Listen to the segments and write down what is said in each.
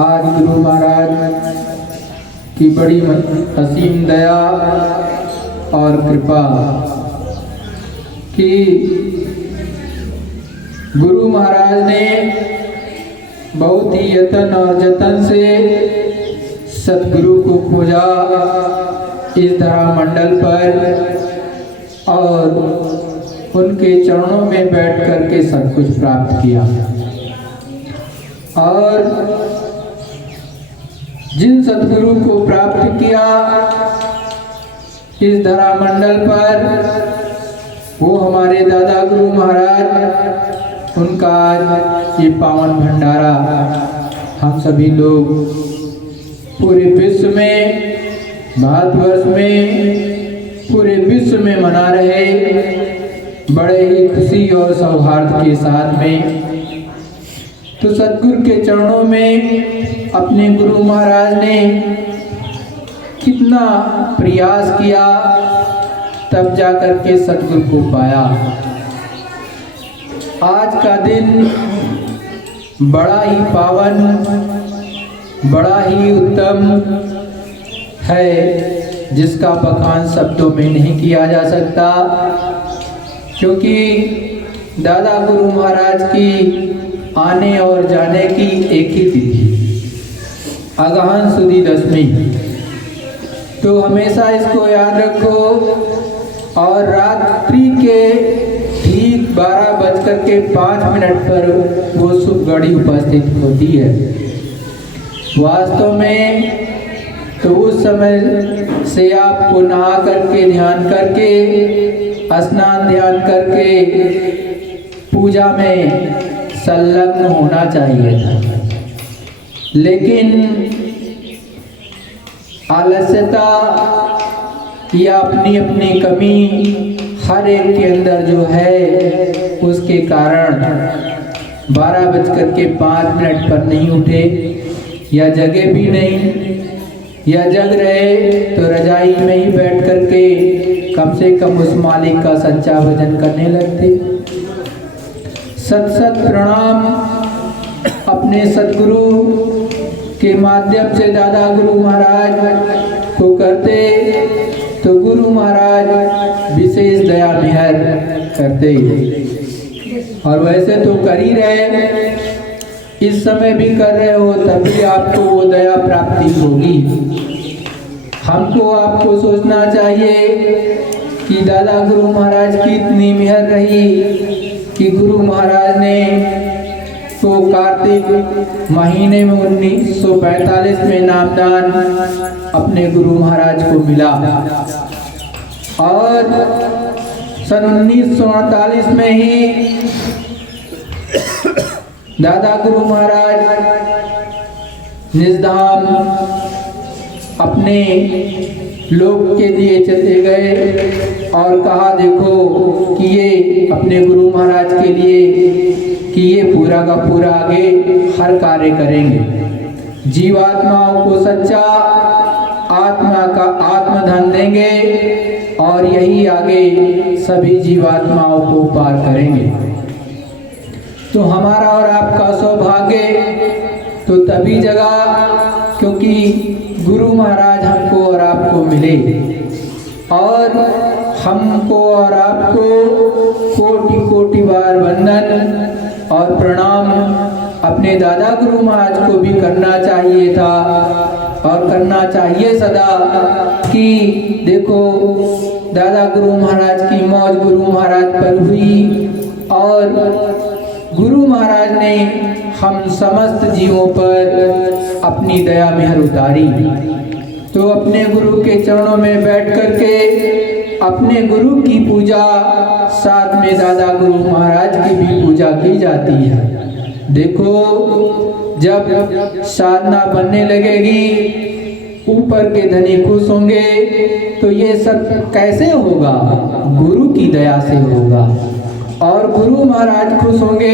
आज गुरु महाराज की बड़ी असीम दया और कृपा कि गुरु महाराज ने बहुत ही यत्न और जतन से सतगुरु को खोजा इस धरा मंडल पर और उनके चरणों में बैठ करके सब कुछ प्राप्त किया। और जिन सतगुरु को प्राप्त किया इस धरा मंडल पर, वो हमारे दादा गुरु महाराज, उनका आज ये पावन भंडारा हम सभी लोग पूरे विश्व में, भारतवर्ष में, पूरे विश्व में मना रहे, बड़े ही खुशी और सौहार्द के साथ में। तो सतगुरु के चरणों में अपने गुरु महाराज ने कितना प्रयास किया, तब जाकर के सतगुरु को पाया। आज का दिन बड़ा ही पावन, बड़ा ही उत्तम है, जिसका बखान शब्दों में नहीं किया जा सकता, क्योंकि दादा गुरु महाराज की आने और जाने की एक ही तिथि, अगहन सुदी दशमी। तो हमेशा इसको याद रखो। और रात्रि के ठीक 12:05 पर वो शुभ घड़ी उपस्थित होती है। वास्तव में तो उस समय से आपको नहा करके, ध्यान करके, स्नान ध्यान करके पूजा में संलग्न होना चाहिए था, लेकिन आलस्यता या अपनी अपनी कमी हर एक के अंदर जो है, उसके कारण 12:05 पर नहीं उठे, या जगे भी नहीं, या जग रहे तो रजाई में ही बैठ करके कम से कम उस मालिक का सच्चा भजन करने लगते। सत सत प्रणाम अपने सतगुरु के माध्यम से दादा गुरु महाराज को करते, तो गुरु महाराज विशेष दया मेहर करते। और वैसे तो कर ही रहे, इस समय भी कर रहे हो, तभी आपको वो दया प्राप्ति होगी। हमको आपको सोचना चाहिए कि दादा गुरु महाराज की इतनी मेहर रही कि गुरु महाराज ने तो कार्तिक महीने में 1945 में नामदान अपने गुरु महाराज को मिला और सन 1948 में ही दादा गुरु महाराज निजधाम अपने लोग के लिए चले गए और कहा देखो कि ये अपने गुरु महाराज के लिए कि ये पूरा का पूरा आगे हर कार्य करेंगे, जीवात्माओं को सच्चा आत्मा का आत्मधन देंगे और यही आगे सभी जीवात्माओं को पार करेंगे। तो हमारा और आपका सौभाग्य तो तभी जगा क्योंकि गुरु महाराज हमको और आपको मिले और हमको और आपको कोटि कोटि बार वंदन और प्रणाम अपने दादा गुरु महाराज को भी करना चाहिए था और करना चाहिए सदा कि देखो दादा गुरु महाराज की मौज गुरु महाराज पर हुई और गुरु महाराज ने हम समस्त जीवों पर अपनी दया मेहर उतारी। तो अपने गुरु के चरणों में बैठ करके अपने गुरु की पूजा साथ में दादा गुरु महाराज की भी पूजा की जाती है। देखो जब साधना बनने लगेगी ऊपर के धनी खुश होंगे तो ये सब कैसे होगा? गुरु की दया से होगा और गुरु महाराज खुश होंगे,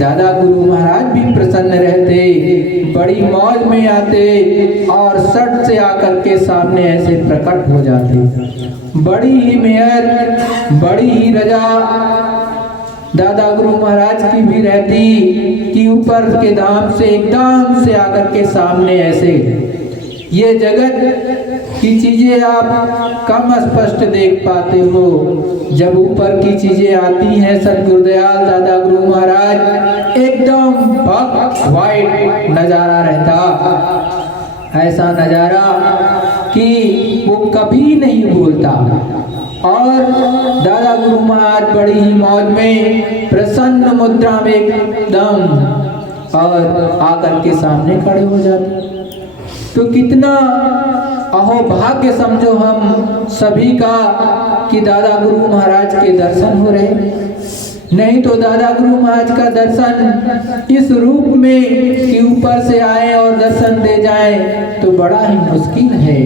दादा गुरु महाराज भी प्रसन्न रहते, बड़ी मौज में आते और सट से आकर के सामने ऐसे प्रकट हो जाते। बड़ी ही मेहर बड़ी ही रजा दादा गुरु महाराज की भी रहती कि ऊपर के धाम से एकदम से आकर के सामने ऐसे ये जगत की चीजें आप कम स्पष्ट देख पाते हो, जब ऊपर की चीजें आती हैं सतगुरुदयाल दादा गुरु महाराज एकदम वाइट नजारा रहता, ऐसा नजारा कि वो कभी नहीं भूलता। और दादा गुरु महाराज बड़ी ही मौज में प्रसन्न मुद्रा में एकदम और आकर के सामने खड़े हो जाते। तो कितना अहोभाग्य समझो हम सभी का कि दादा गुरु महाराज के दर्शन हो रहे, नहीं तो दादा गुरु महाराज का दर्शन इस रूप में कि ऊपर से आए और दर्शन दे जाए तो बड़ा ही मुश्किल है।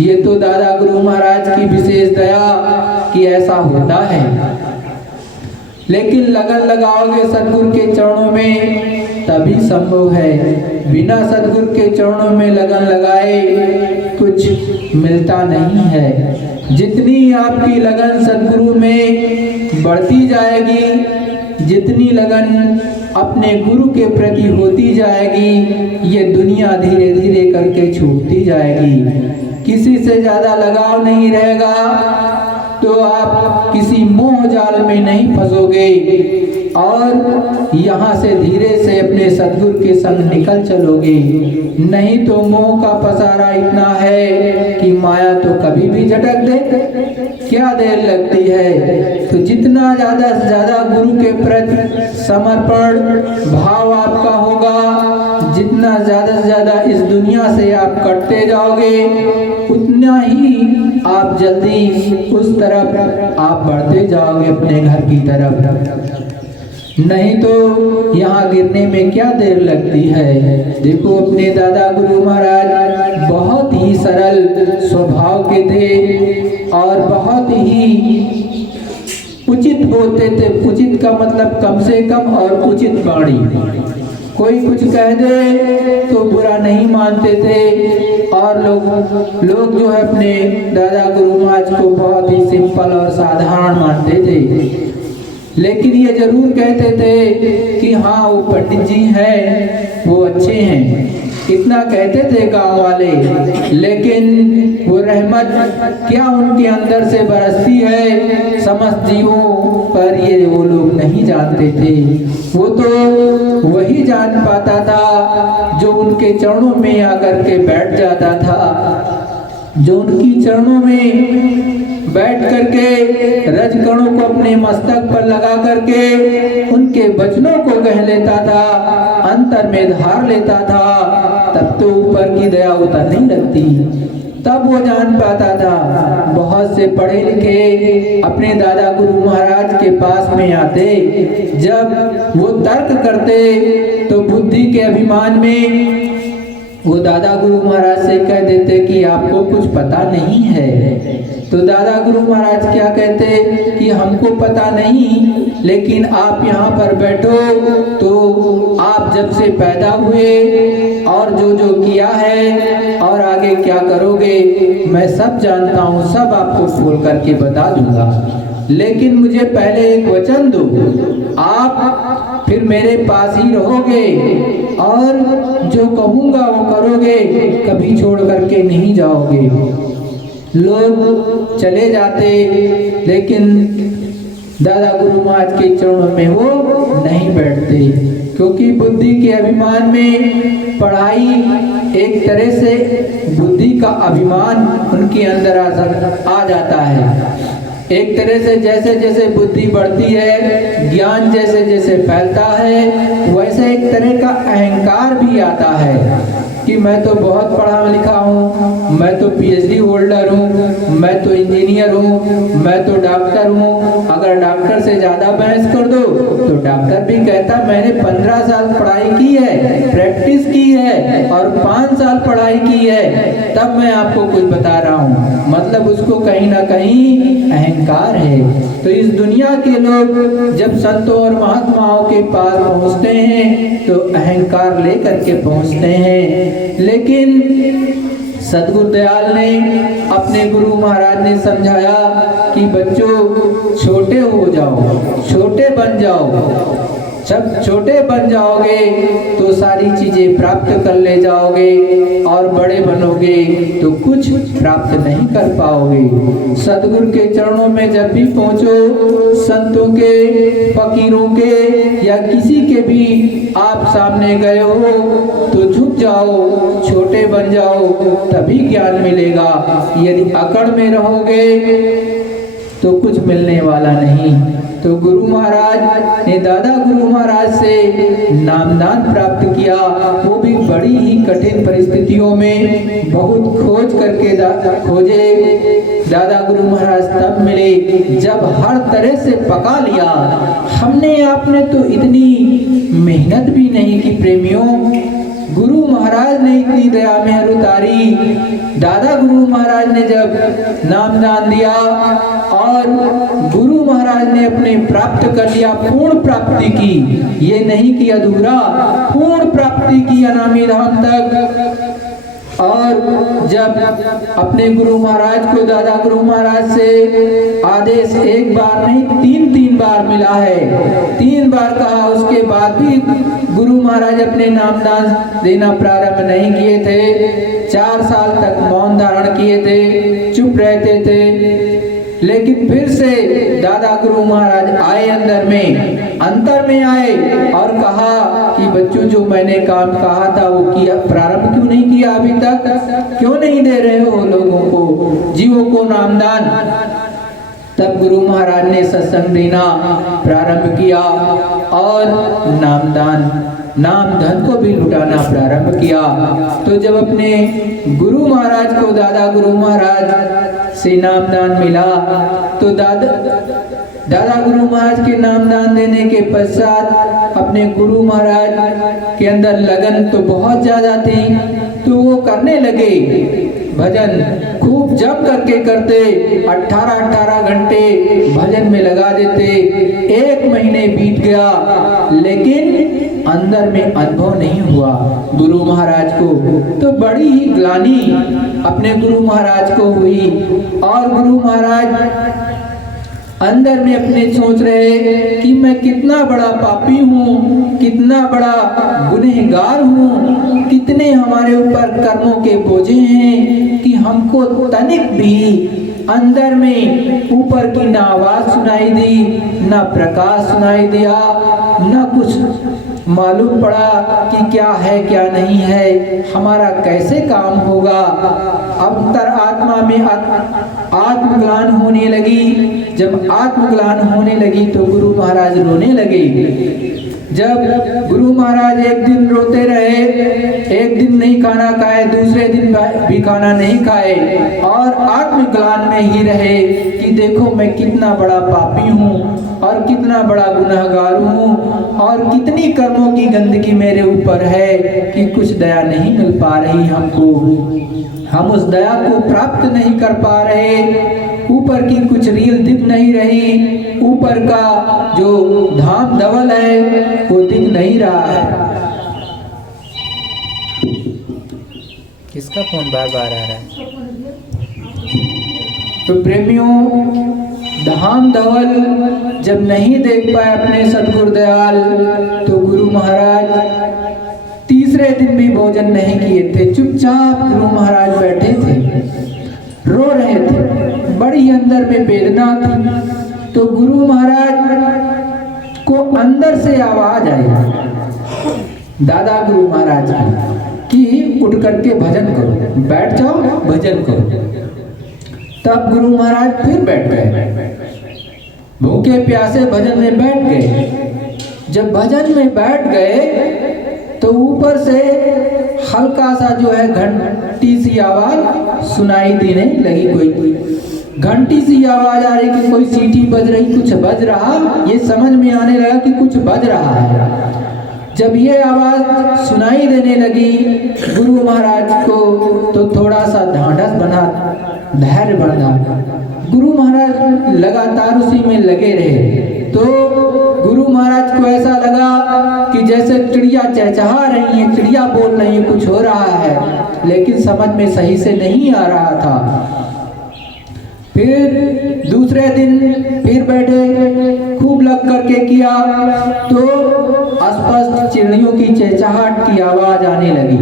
ये तो दादा गुरु महाराज की विशेष दया कि ऐसा होता है। लेकिन लगन लगाओगे सतगुरु के चरणों में तभी संभव है, बिना सतगुरु के चरणों में लगन लगाए कुछ मिलता नहीं है। जितनी आपकी लगन सतगुरु में बढ़ती जाएगी, जितनी लगन अपने गुरु के प्रति होती जाएगी, ये दुनिया धीरे धीरे करके छूटती जाएगी। किसी से ज्यादा लगाव नहीं रहेगा तो आप किसी मोह जाल में नहीं फंसोगे और यहाँ से धीरे से अपने सतगुरु के संग निकल चलोगे। नहीं तो मोह का पसारा इतना है कि माया तो कभी भी झटक दे, क्या देर लगती है। तो जितना ज्यादा से ज्यादा गुरु के प्रति समर्पण भाव आपका होगा, जितना ज्यादा से ज्यादा इस दुनिया से आप कटते जाओगे, उतना ही आप जल्दी उस तरफ आप बढ़ते जाओगे अपने घर की तरफ। नहीं तो यहाँ गिरने में क्या देर लगती है। देखो अपने दादा गुरु महाराज बहुत ही सरल स्वभाव के थे और बहुत ही उचित बोलते थे। उचित का मतलब कम से कम और उचित वाणी, कोई कुछ कह दे तो बुरा नहीं मानते थे और लोग जो है अपने दादा गुरु महाराज को बहुत ही सिंपल और साधारण मानते थे। लेकिन ये जरूर कहते थे कि हाँ वो पंडित जी हैं, वो अच्छे हैं, इतना कहते थे गांव वाले। लेकिन वो रहमत क्या उनके अंदर से बरसती है समस्त जीवों पर, ये वो लोग नहीं जानते थे। वो तो वही जान पाता था जो उनके चरणों में आकर के बैठ जाता था। जो उनकी चरणों में बैठ करके रजकणों को अपने मस्तक पर लगा करके उनके वचनों को कह लेता था, अंतर में धार लेता था, तब तो ऊपर की दया उतरने लगती। तब वो जान पाता था। बहुत से पढ़े लिखे अपने दादा गुरु महाराज के पास में आते, जब वो तर्क करते तो बुद्धि के अभिमान में वो दादा गुरु महाराज से कह देते कि आपको कुछ पता नहीं है। तो दादा गुरु महाराज क्या कहते कि हमको पता नहीं, लेकिन आप यहाँ पर बैठो तो आप जब से पैदा हुए और जो जो किया है और आगे क्या करोगे मैं सब जानता हूँ, सब आपको खोल करके बता दूंगा। लेकिन मुझे पहले एक वचन दो, आप फिर मेरे पास ही रहोगे और जो कहूँगा वो करोगे, कभी छोड़ करके नहीं जाओगे। लोग चले जाते, लेकिन दादा गुरु महाराज के चरणों में वो नहीं बैठते, क्योंकि बुद्धि के अभिमान में पढ़ाई एक तरह से बुद्धि का अभिमान उनके अंदर आ जाता है। एक तरह से जैसे जैसे बुद्धि बढ़ती है, ज्ञान जैसे जैसे फैलता है, वैसे एक तरह का अहंकार भी आता है कि मैं तो बहुत पढ़ा लिखा हूँ, मैं तो पीएचडी होल्डर हूँ, मैं तो इंजीनियर हूँ, मैं तो डॉक्टर हूँ। अगर डॉक्टर से ज़्यादा बहस कर दो तो डॉक्टर भी कहता मैंने 15 साल पढ़ाई की है, प्रैक्टिस की है और 5 साल पढ़ाई की है, तब मैं आपको कुछ बता रहा हूँ। मतलब उसको कहीं ना कहीं अहंकार है। तो इस दुनिया के लोग जब संतों और महात्माओं के पास पहुँचते हैं तो अहंकार लेकर के पहुँचते हैं। लेकिन सद्गुरुदयाल ने अपने गुरु महाराज ने समझाया कि बच्चों छोटे हो जाओ, छोटे बन जाओ। जब छोटे बन जाओगे तो सारी चीजें प्राप्त कर ले जाओगे और बड़े बनोगे तो कुछ प्राप्त नहीं कर पाओगे। सदगुरु के चरणों में जब भी पहुंचो, संतों के, फकीरों के या किसी के भी आप सामने गए हो तो झुक जाओ, छोटे बन जाओ, तभी ज्ञान मिलेगा। यदि अकड़ में रहोगे तो कुछ मिलने वाला नहीं। तो गुरु महाराज ने दादा गुरु महाराज से नामदान प्राप्त किया, वो भी बड़ी ही कठिन परिस्थितियों में बहुत खोज करके खोजे। दादा गुरु महाराज तब मिले जब हर तरह से पका लिया। हमने आपने तो इतनी मेहनत भी नहीं की प्रेमियों। गुरु महाराज ने इतनी दया मेहर उतारी। दादा गुरु महाराज ने जब नामदान दिया और गुरु महाराज ने अपने प्राप्त कर लिया, पूर्ण प्राप्ति की, ये नहीं कि अधूरा, पूर्ण प्राप्ति की अनामी धाम तक। और जब अपने गुरु महाराज को दादा गुरु महाराज से आदेश एक बार नहीं 3 बार मिला है, 3 बार कहा, उसके बाद भी गुरु महाराज अपने नामदान देना प्रारंभ नहीं किए थे। 4 साल तक मौन धारण किए थे, चुप रहते थे। लेकिन फिर से दादा गुरु महाराज आए अंतर में आए और कहा कि बच्चों जो मैंने काम कहा था वो किया, प्रारंभ क्यों नहीं किया अभी तक, क्यों नहीं दे रहे हो लोगों को, जीवों को नामदान। तब गुरु महाराज ने सत्संग देना प्रारंभ किया और नाम धन को भी लुटाना प्रारंभ किया। तो जब अपने गुरु महाराज को दादा गुरु महाराज से नामदान मिला तो दादा गुरु महाराज के नामदान देने के पश्चात अपने गुरु महाराज के अंदर लगन तो बहुत ज्यादा थी, तो वो करने लगे भजन, खूब जम करके करते, 18 घंटे भजन में लगा देते। 1 महीने बीत गया लेकिन अंदर में अनुभव नहीं हुआ गुरु महाराज को। तो बड़ी ही ग्लानि अपने गुरु महाराज को हुई और गुरु महाराज अंदर में अपने सोच रहे कि मैं कितना बड़ा पापी हूँ, कितना बड़ा गुनहगार हूँ, कितने हमारे ऊपर कर्मों के बोझे हैं कि हमको तनिक भी अंदर में ऊपर की ना आवाज सुनाई दी, ना प्रकाश सुनाई दिया, ना कुछ मालूम पड़ा कि क्या है क्या नहीं है, हमारा कैसे काम होगा। अंतर आत्मा में आत्मग्लान होने लगी। जब आत्मग्लान होने लगी तो गुरु महाराज रोने लगे। जब गुरु महाराज एक दिन रोते रहे, एक दिन नहीं खाना खाए, दूसरे दिन भी खाना नहीं खाए और आत्मग्लान में ही रहे कि देखो मैं कितना बड़ा पापी हूँ और कितना बड़ा गुनहगार हूँ और कितनी कर्मों की गंदगी मेरे ऊपर है कि कुछ दया नहीं मिल पा रही हमको, हम उस दया को प्राप्त नहीं कर पा रहे, ऊपर की कुछ रील दिख नहीं रही, ऊपर का जो धाम धवल है वो दिख नहीं रहा है। किसका फोन बार बार आ रहा है? तो प्रेमियों, धाम धवल जब नहीं देख पाए अपने सतगुरु दयाल, तो गुरु महाराज तीसरे दिन भी भोजन नहीं किए थे। चुपचाप गुरु महाराज बैठे थे, रो रहे थे, बड़ी अंदर में वेदना थी। तो गुरु महाराज को अंदर से आवाज आई, दादा गुरु महाराज की, उठ करके भजन करो, बैठ जाओ भजन करो। तब गुरु महाराज फिर बैठ गए, भूखे प्यासे भजन में बैठ गए। जब भजन में बैठ गए तो ऊपर से हल्का सा जो है घंटी सी आवाज सुनाई देने लगी। कोई घंटी सी आवाज आ रही कि कोई सीटी बज रही, कुछ बज रहा, ये समझ में आने लगा कि कुछ बज रहा है। जब ये आवाज सुनाई देने लगी गुरु महाराज को तो थोड़ा सा ढांढस बना, धैर्य बढ़ा। गुरु महाराज लगातार उसी में लगे रहे। तो गुरु महाराज को ऐसा लगा कि जैसे चिड़िया चहचहा रही है, चिड़िया बोल रही है, कुछ हो रहा है, लेकिन समझ में सही से नहीं आ रहा था। फिर दूसरे दिन फिर बैठे, खूब लग करके किया तो स्पष्ट चिड़ियों की चहचहाट की आवाज आने लगी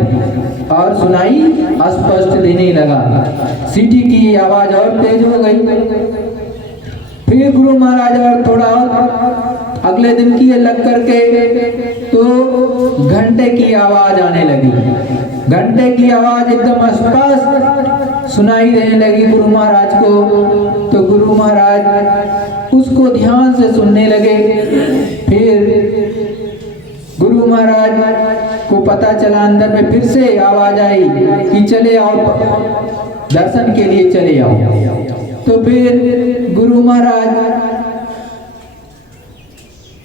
और सुनाई स्पष्ट देने लगा। सीटी की आवाज और तेज हो गई। फिर गुरु महाराज और थोड़ा और अगले दिन किए लग करके तो घंटे की आवाज आने लगी। घंटे की आवाज एकदम स्पष्ट सुनाई देने लगी गुरु महाराज को। तो गुरु महाराज उसको ध्यान से सुनने लगे। फिर गुरु महाराज को पता चला, अंदर में फिर से आवाज आई कि चले आओ, दर्शन के लिए चले आओ। तो फिर गुरु महाराज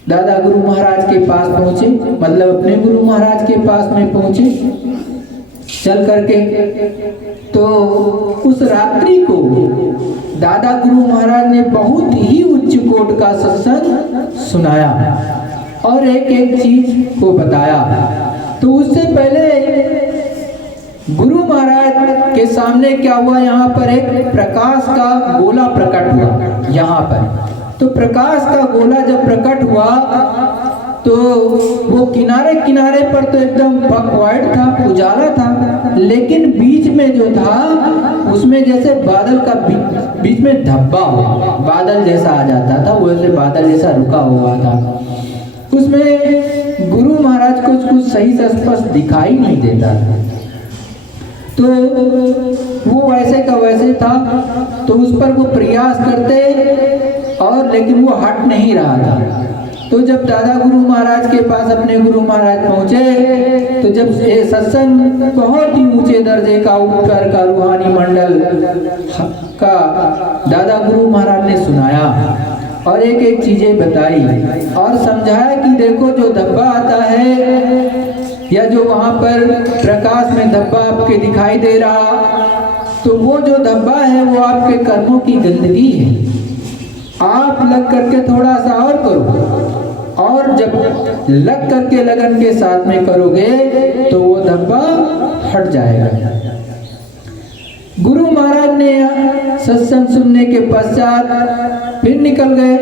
दादा गुरु महाराज के पास पहुंचे, मतलब अपने गुरु महाराज के पास में पहुंचे चल करके। तो उस रात्रि को दादा गुरु महाराज ने बहुत ही उच्च कोट का सत्संग सुनाया और एक एक चीज को बताया। तो उससे पहले गुरु महाराज के सामने क्या हुआ, यहाँ पर एक प्रकाश का गोला प्रकट हुआ यहाँ पर। तो प्रकाश का गोला जब प्रकट हुआ तो वो किनारे किनारे पर तो एकदम व्हाइट था, उजाला था, लेकिन बीच में जो था उसमें जैसे बादल का बीच में धब्बा हुआ, बादल जैसा आ जाता था, वैसे बादल जैसा रुका हुआ था। उसमें गुरु महाराज को कुछ सही से स्पष्ट दिखाई नहीं देता था। तो वो वैसे का वैसे था। तो उस पर वो प्रयास करते और लेकिन वो हट नहीं रहा था। तो जब दादा गुरु महाराज के पास अपने गुरु महाराज पहुंचे तो जब ये सत्संग बहुत ही ऊंचे दर्जे का ऊपर का रूहानी मंडल का दादा गुरु महाराज ने सुनाया और एक एक चीजें बताई और समझाया कि देखो जो धब्बा आता है या जो वहां पर प्रकाश में धब्बा आपके दिखाई दे रहा, तो वो जो धब्बा है वो आपके कर्मों की गंदगी है। आप लग करके थोड़ा सा और करो और जब लग करके लगन के साथ में करोगे तो वो धब्बा हट जाएगा। गुरु महाराज ने सत्संग सुनने के पश्चात फिर निकल गए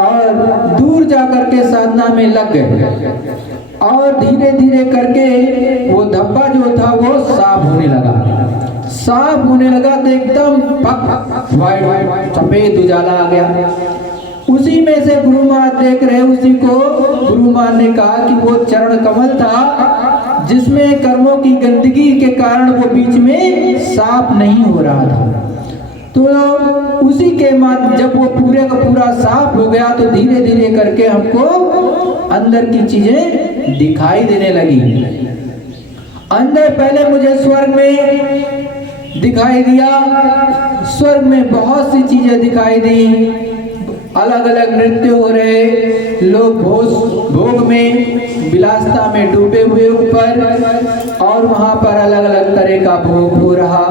और दूर जाकर के साधना में लग गए और धीरे धीरे करके वो धब्बा जो था वो साफ होने लगा। साफ होने लगा तो एकदम पक वाइट सफेद उजाला आ गया। उसी में से गुरु महाराज देख रहे, उसी को गुरु महाराज ने कहा कि वो चरण कमल था जिसमें कर्मों की गंदगी के कारण वो बीच में साफ नहीं हो रहा था। तो उसी के बाद जब वो पूरे का पूरा साफ हो गया तो धीरे धीरे करके हमको अंदर की चीजें दिखाई देने लगी। अंदर पहले मुझे स्वर्ग में दिखाई दिया, स्वर्ग में बहुत सी चीजें दिखाई दी, अलग अलग नृत्य हो रहे, लोग भोग में विलासता में डूबे हुए ऊपर, और वहां पर अलग अलग तरह का भोग हो रहा।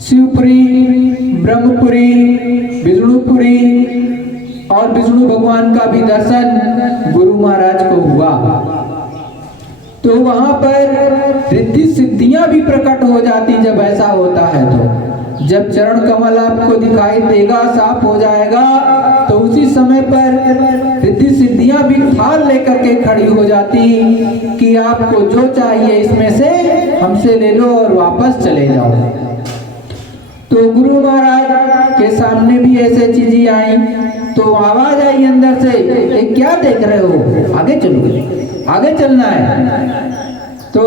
शिवपुरी, ब्रह्मपुरी, विष्णुपुरी और विष्णु भगवान का भी दर्शन गुरु महाराज को हुआ। तो वहां पर रिद्धि सिद्धियां भी प्रकट हो जाती जब ऐसा होता है। तो जब चरण कमल आपको दिखाई देगा, साफ हो जाएगा, तो उसी समय पर रिद्धि सिद्धियां भी थाल लेकर के खड़ी हो जाती कि आपको जो चाहिए इसमें से हमसे ले लो और वापस चले जाओ। तो गुरु महाराज के सामने भी ऐसे चीजें आई, तो आवाज आई अंदर से, ये क्या देख रहे हो, आगे चलो, आगे चलना है। तो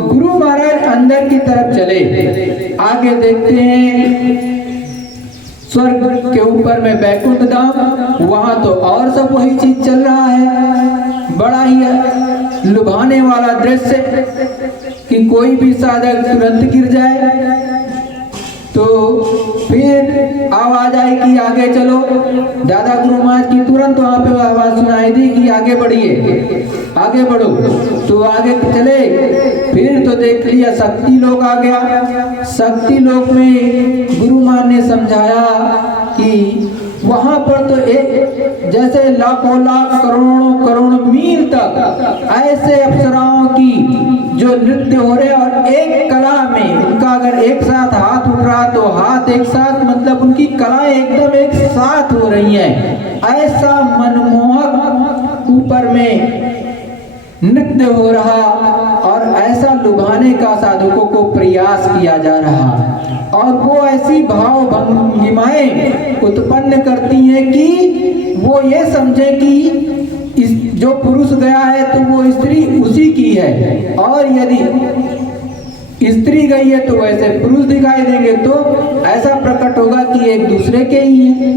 गुरु महाराज अंदर की तरफ चले, आगे देखते हैं स्वर्ग के ऊपर में बैकुंठ धाम, वहां तो और सब वही चीज चल रहा है। बड़ा ही लुभाने वाला दृश्य कि कोई भी साधक तुरंत गिर जाए। तो फिर आवाज आई कि आगे चलो। दादा गुरु महाराज की तुरंत वहां पे आवाज सुनाई दी कि आगे बढ़िए, आगे बढ़ो। तो आगे चले, फिर तो देख लिया शक्ति लोक आ गया। शक्ति लोक में गुरु महाराज ने समझाया कि वहां पर तो एक जैसे लाखों लाख करोड़ों करोड़ मील तक ऐसे अप्सराओं की जो नृत्य हो रहे, और एक कला में उनका अगर एक साथ हाथ उठ रहा तो हाथ एक साथ, मतलब उनकी कलाएं एकदम एक साथ हो रही हैं। ऐसा मनमोहक ऊपर में नृत्य हो रहा, और ऐसा लुभाने का साधकों को प्रयास किया जा रहा, और वो ऐसी भाव भंगिमाएं उत्पन्न करती हैं कि वो ये समझे कि इस जो पुरुष गया है तो वो स्त्री उसी की है, और यदि स्त्री गई है तो वैसे पुरुष दिखाई देंगे, तो ऐसा प्रकट होगा कि एक दूसरे के ही है।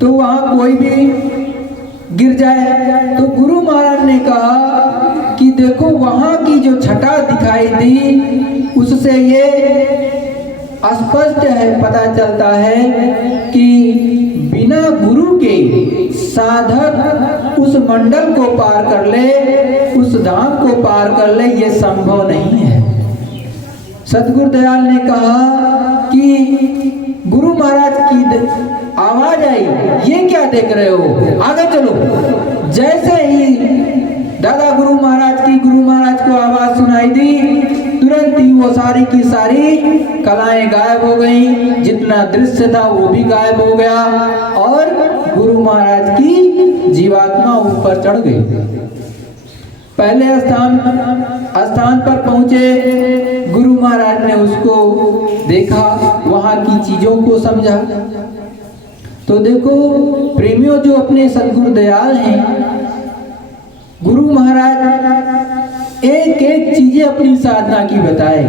तो वहां कोई भी गिर जाए। तो गुरु महाराज ने कहा कि देखो वहां की जो छटा दिखाई दी, उससे ये स्पष्ट है, पता चलता है कि बिना गुरु के साधक उस मंडल को पार कर ले, उस धाम को पार कर ले, ये संभव नहीं है। सतगुरु दयाल ने कहा कि गुरु महाराज की आवाज आई, ये क्या देख रहे हो, आगे चलो। जैसे ही दादा गुरु महाराज को आवाज सुनाई दी, तुरंत ही वो सारी की सारी कलाएं गायब हो गई, जितना दृश्य था वो भी गायब हो गया, और गुरु महाराज की जीवात्मा ऊपर चढ़ गई। पहले स्थान पर पहुंचे, गुरु महाराज ने उसको देखा, वहां की चीजों को समझा। तो देखो प्रेमियों, जो अपने सदगुरु दयाल हैं, गुरु महाराज एक एक चीजें अपनी साधना की बताए।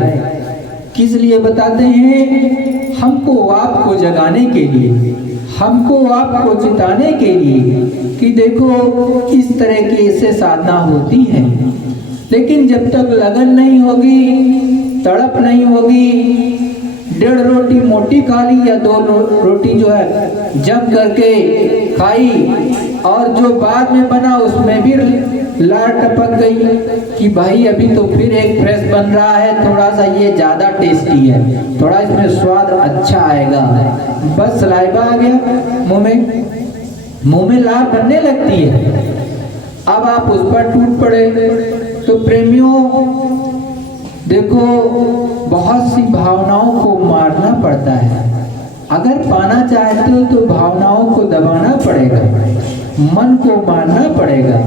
किस लिए बताते हैं? हमको आपको जगाने के लिए, हमको आपको चिताने के लिए कि देखो इस तरह की इससे साधना होती है। लेकिन जब तक लगन नहीं होगी, तड़प नहीं होगी, 1.5 रोटी मोटी खा ली या 2 रोटी जो है जम करके खाई, और जो बाद में बना उसमें भी लार टपक गई कि भाई अभी तो फिर एक फ्रेश बन रहा है, थोड़ा सा ये ज़्यादा टेस्टी है, थोड़ा इसमें स्वाद अच्छा आएगा, बस सलाइवा आ गया मुंह में लार बनने लगती है। अब आप उस पर टूट पड़े। तो प्रेमियों देखो, बहुत सी भावनाओं को मारना पड़ता है। अगर पाना चाहते हो तो भावनाओं को दबाना पड़ेगा, मन को मारना पड़ेगा,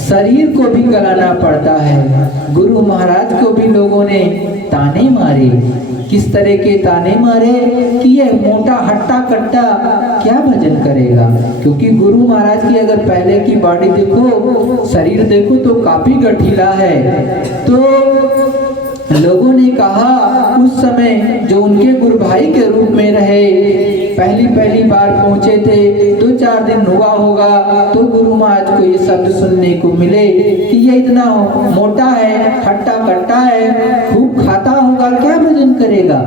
शरीर को भी गलाना पड़ता है। गुरु महाराज को भी लोगों ने ताने मारे। किस तरह के ताने मारे कि ये मोटा हट्टा कट्टा क्या भजन करेगा। क्योंकि गुरु महाराज की अगर पहले की बॉडी देखो, शरीर देखो तो काफी गठीला है। तो लोगों ने कहा, उस समय जो उनके गुरु भाई के रूप में रहे, पहली बार पहुंचे थे, 2-4 दिन हुआ होगा, तो गुरु महाराज को ये शब्द सुनने को मिले कि ये इतना मोटा है, हट्टा कट्टा है, खूब खाता होगा, क्या भजन करेगा।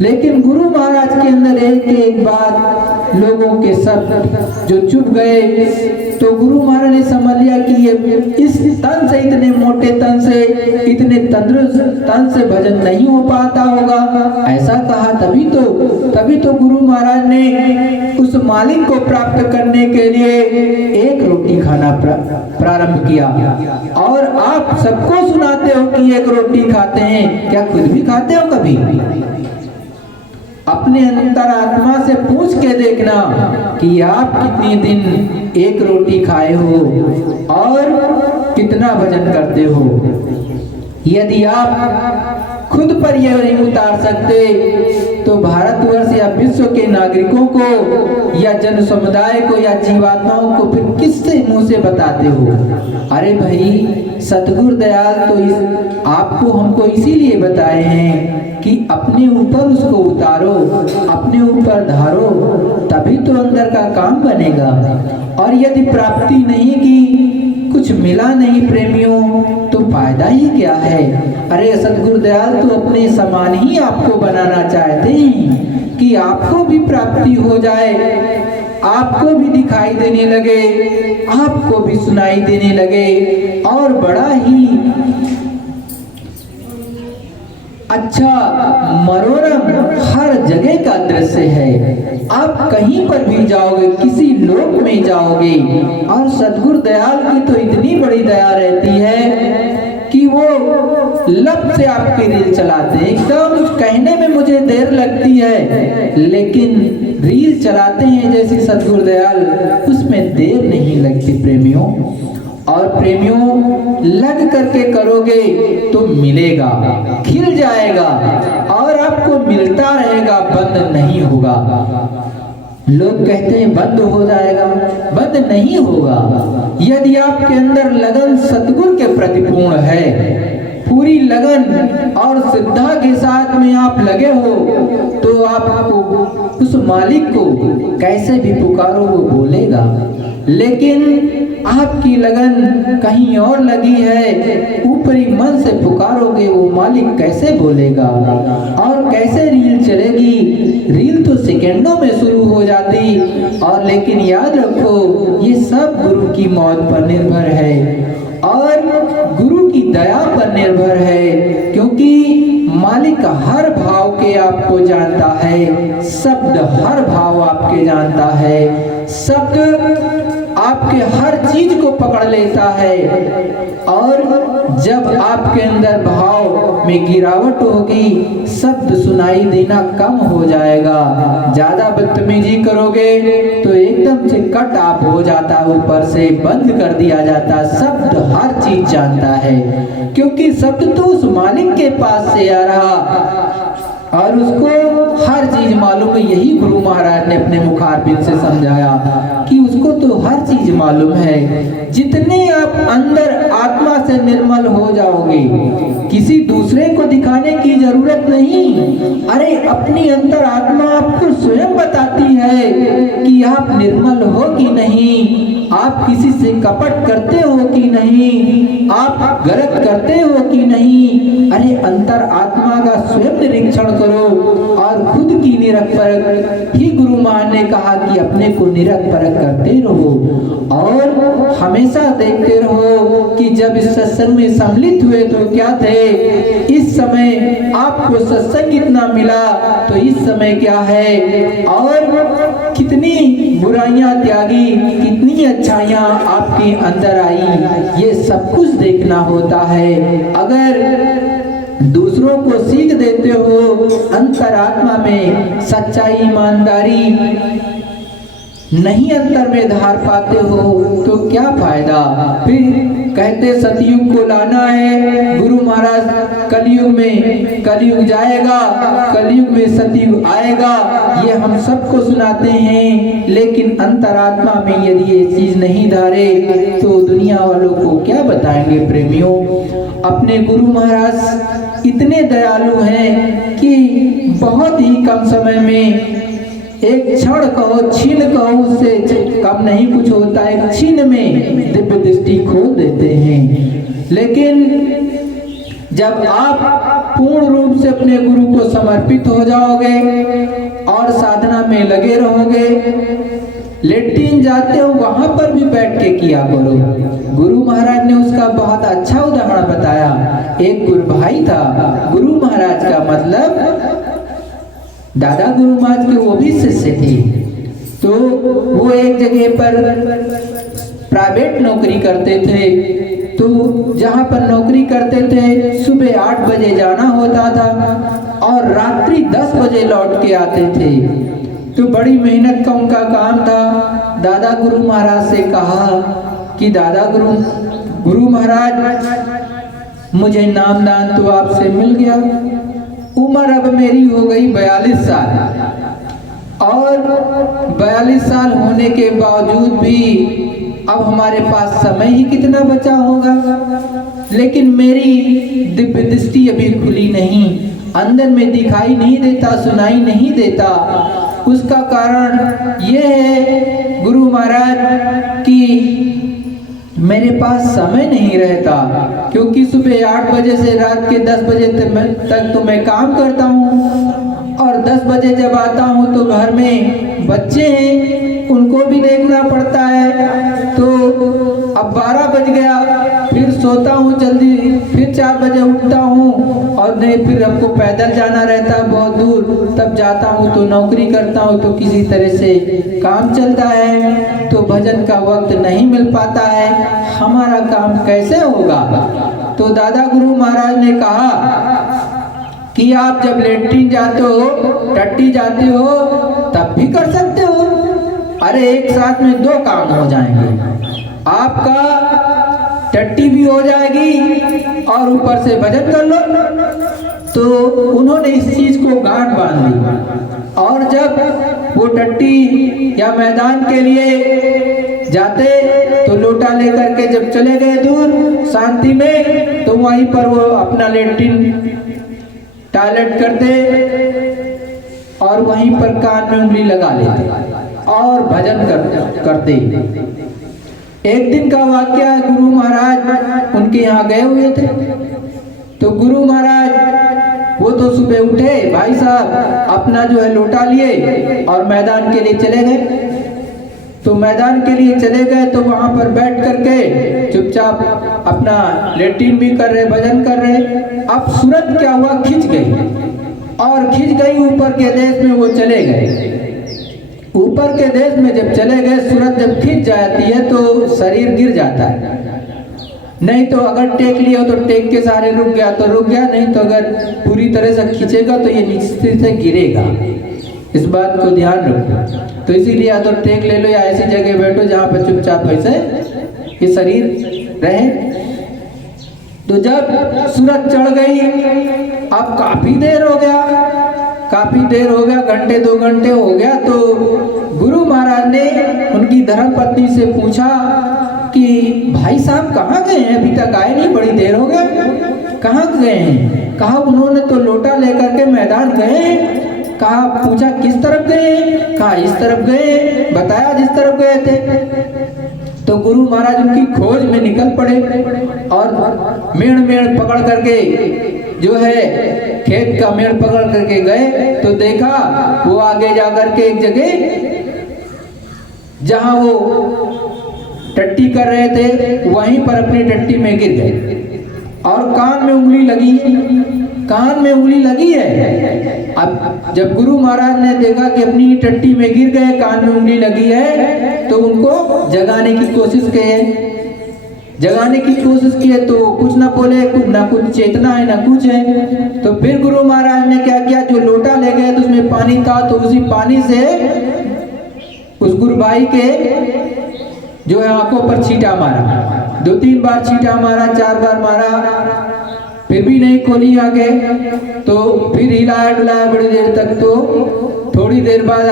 लेकिन गुरु महाराज के अंदर एक बात लोगों के सब जो चुप गए, तो गुरु महाराज ने समझ लिया कि ये इस तन से, इतने मोटे तन से, इतने तंदुरुस्त तन से भजन नहीं हो पाता होगा। ऐसा कहा तभी तो गुरु महाराज ने उस मालिक को प्राप्त करने के लिए एक रोटी खाना प्रारंभ किया। और आप सबको सुनाते हो कि एक रोटी खाते हैं, क्या खुद भी खाते हो कभी? अपने अंतरात्मा से पूछ के देखना कि आप कितने दिन एक रोटी खाए हो और कितना भजन करते हो। यदि आप खुद पर यह नहीं उतार सकते तो भारतवर्ष या विश्व के नागरिकों को या जन समुदाय को या जीवात्माओं को फिर किससे मुंह से बताते हो। अरे भाई, सतगुरु दयाल तो आपको हमको इसीलिए बताए हैं कि अपने ऊपर उसको उतारो, अपने ऊपर धारो, तभी तो अंदर का काम बनेगा। और यदि प्राप्ति नहीं की, कुछ मिला नहीं प्रेमियों, तो फायदा ही क्या है। अरे सतगुरु दयाल तो अपने समान ही आपको बनाना चाहते हैं कि आपको भी प्राप्ति हो जाए, आपको भी दिखाई देने लगे, आपको भी सुनाई देने लगे, और बड़ा ही अच्छा मनोरम हर जगह का दृश्य है। आप कहीं पर भी जाओगे, किसी लोक में जाओगे, और सतगुरु दयाल की तो इतनी बड़ी दया रहती है कि वो लब से आपकी रील चलाते हैं। एकदम कहने में मुझे देर लगती है, लेकिन रील चलाते हैं जैसे सतगुरु दयाल, उसमें देर नहीं लगती प्रेमियों। और प्रेमियों, लग करके करोगे तो मिलेगा, खिल जाएगा और आपको मिलता रहेगा, बंद नहीं होगा। लोग कहते हैं बंद हो जाएगा, बंद नहीं होगा। यदि आपके अंदर लगन सतगुरु के प्रति पूर्ण है, पूरी लगन और श्रद्धा के साथ में आप लगे हो, तो आपको उस मालिक को कैसे भी पुकारो वो बोलेगा। लेकिन आपकी लगन कहीं और लगी है, ऊपरी मन से पुकारोगे, वो मालिक कैसे बोलेगा। और कैसे रील चलेगी, रील तो सेकंडों में शुरू हो जाती। और लेकिन याद रखो, ये सब गुरु की मौत पर निर्भर है और गुरु की दया पर निर्भर है। क्योंकि मालिक हर भाव के आपको जानता है, शब्द हर भाव आपके जानता है, शब्द आपके हर चीज को पकड़ लेता है। और जब आपके अंदर भाव में गिरावट होगी, शब्द सुनाई देना कम हो जाएगा। ज्यादा बदतमीजी करोगे तो एकदम से कट ऑफ हो जाता, ऊपर से बंद कर दिया जाता। शब्द हर चीज जानता है, क्योंकि शब्द तो उस मालिक के पास से आ रहा और उसको हर चीज मालूम है। यही गुरु महाराज ने अपने मुखारबिंद से समझाया कि उसको तो हर चीज मालूम है। जितने आप अंदर आत्मा से निर्मल हो जाओगे, किसी दूसरे को दिखाने की जरूरत नहीं। अरे अपनी अंतर आत्मा आपको स्वयं बताती है कि आप निर्मल हो कि नहीं, आप किसी से कपट करते हो कि नहीं, आप गलत करते हो कि नहीं। अरे अंतर आत्मा का स्वयं निरीक्षण करो और खुद की निरख परख ही गुरु महाराज ने कहा कि अपने को निरख परख करते रहो और हमेशा देखते रहो कि जब इस सत्संग में सम्मिलित हुए तो क्या थे, इस समय आपको सत्संग कितना मिला तो इस समय क्या है, और कितनी बुराइयां त्यागी, कितनी अच्छाइयां आपके अंदर आई, ये सब कुछ देखना होता है। अगर दूसरों को सीख देते हो अंतरात्मा में सच्चाई, ईमानदारी, नहीं अंतर में धार पाते हो तो क्या फायदा। फिर कहते सतयुग को लाना है गुरु महाराज, कलयुग जाएगा, कलयुग में सतयुग आएगा, ये हम सबको सुनाते हैं। लेकिन अंतरात्मा में यदि ये चीज नहीं धारे तो दुनिया वालों को क्या बताएंगे प्रेमियों। अपने गुरु महाराज इतने दयालु हैं कि बहुत ही कम समय में, एक क्षण कहो, छीन कहो, उससे कम नहीं कुछ होता, एक छीन में दिव्य दृष्टि खोल देते हैं। लेकिन जब आप पूर्ण रूप से अपने गुरु को समर्पित हो जाओगे और साधना में लगे रहोगे, लेट्रिन जाते हो वहां पर भी बैठ के किया करो। गुरु महाराज ने उसका बहुत अच्छा उदाहरण बताया। एक गुरु भाई था, गुरु महाराज का मतलब दादा गुरु महाराज के वो भी शिष्य थे। तो वो एक जगह पर प्राइवेट नौकरी करते थे। तो जहाँ पर नौकरी करते थे सुबह 8 बजे जाना होता था और रात्रि 10 बजे लौट के आते थे। तो बड़ी मेहनत का उनका काम था। दादा गुरु महाराज से कहा कि दादा गुरु महाराज, मुझे नामदान तो आपसे मिल गया, उम्र अब मेरी हो गई 42 साल और 42 साल होने के बावजूद भी अब हमारे पास समय ही कितना बचा होगा। लेकिन मेरी दिव्य दृष्टि अभी खुली नहीं, अंदर में दिखाई नहीं देता, सुनाई नहीं देता। उसका कारण ये है गुरु महाराज कि मेरे पास समय नहीं रहता, क्योंकि सुबह 8 बजे से रात के 10 बजे तक तो मैं काम करता हूँ और 10 बजे जब आता हूँ तो घर में बच्चे हैं, उनको भी देखना पड़ता है। तो अब 12 बज गया, फिर सोता हूँ जल्दी, फिर 4 बजे उठता हूँ और नहीं फिर हमको पैदल जाना रहता है बहुत दूर, तब जाता हूँ तो नौकरी करता हूँ तो किसी तरह से काम चलता है, तो भजन का वक्त नहीं मिल पाता है, हमारा काम कैसे होगा। तो दादा गुरु महाराज ने कहा कि आप जब लेट्रिन जाते हो, टट्टी जाते हो, तब भी कर सकते हो। अरे एक साथ में 2 काम हो जाएंगे, आपका टट्टी भी हो जाएगी और ऊपर से भजन कर लो। तो उन्होंने इस चीज को गांठ बांध ली और जब वो टट्टी या मैदान के लिए जाते तो लोटा लेकर के जब चले गए दूर शांति में, तो वहीं पर वो अपना लेट्रिन टॉयलेट करते और वहीं पर कान में उंगली लगा लेते और भजन करते। एक दिन का वाकया, गुरु महाराज उनके यहाँ गए हुए थे। तो गुरु महाराज वो तो सुबह उठे, भाई साहब अपना जो है लोटा लिए और मैदान के लिए चले गए। तो मैदान के लिए चले गए तो वहां पर बैठ करके चुपचाप अपना लेट्रिन भी कर रहे, भजन कर रहे। अब सूरत क्या हुआ, खिंच गई और खिंच गई ऊपर के देश में वो चले गए। ऊपर के देश में जब चले गए, सूरत जब खिंच जाती है तो शरीर गिर जाता है। नहीं तो अगर टेक लिया तो टेक के सहारे रुक गया तो रुक गया, नहीं तो अगर पूरी तरह से खींचेगा तो ये नीचे से गिरेगा। इस बात को ध्यान रखो। तो इसीलिए या तो टेक ले लो या ऐसी जगह बैठो जहाँ पर चुपचाप ऐसे ये शरीर रहे। तो जब सूरज चढ़ गई, अब काफी देर हो गया, घंटे 2 घंटे हो गया। तो गुरु महाराज ने उनकी धर्मपत्नी से पूछा कि भाई साहब कहाँ गए हैं, अभी तक आए नहीं, बड़ी देर हो गया, कहाँ गए हैं। कहा उन्होंने तो लोटा लेकर के मैदान गए हैं। कहा पूछा किस तरफ गए हैं, कहा इस तरफ गए, बताया जिस तरफ गए थे। तो गुरु महाराज उनकी खोज में निकल पड़े और मेड़ पकड़ करके जो है खेत का मेड़ पकड़ करके गए। तो देखा वो आगे जाकर के एक जगह जहां वो टट्टी कर रहे थे वहीं पर अपनी टट्टी में गिर गए और कान में उंगली लगी है। अब जब गुरु महाराज ने देखा कि अपनी टट्टी में गिर गए, कान में उंगली लगी है, तो उनको जगाने की कोशिश किए तो कुछ ना बोले, कुछ ना कुछ चेतना है ना कुछ है। तो फिर गुरु महाराज ने क्या किया, जो लोटा ले गए तो उसमें पानी था, तो उसी पानी से उस गुरु भाई के जो है आंखों पर छींटा मारा, 2-3 बार छींटा मारा, 4 बार मारा, फिर भी नहीं खोली आगे। तो फिर हिलाया डुलाया बड़ी देर तक। तो थोड़ी देर बाद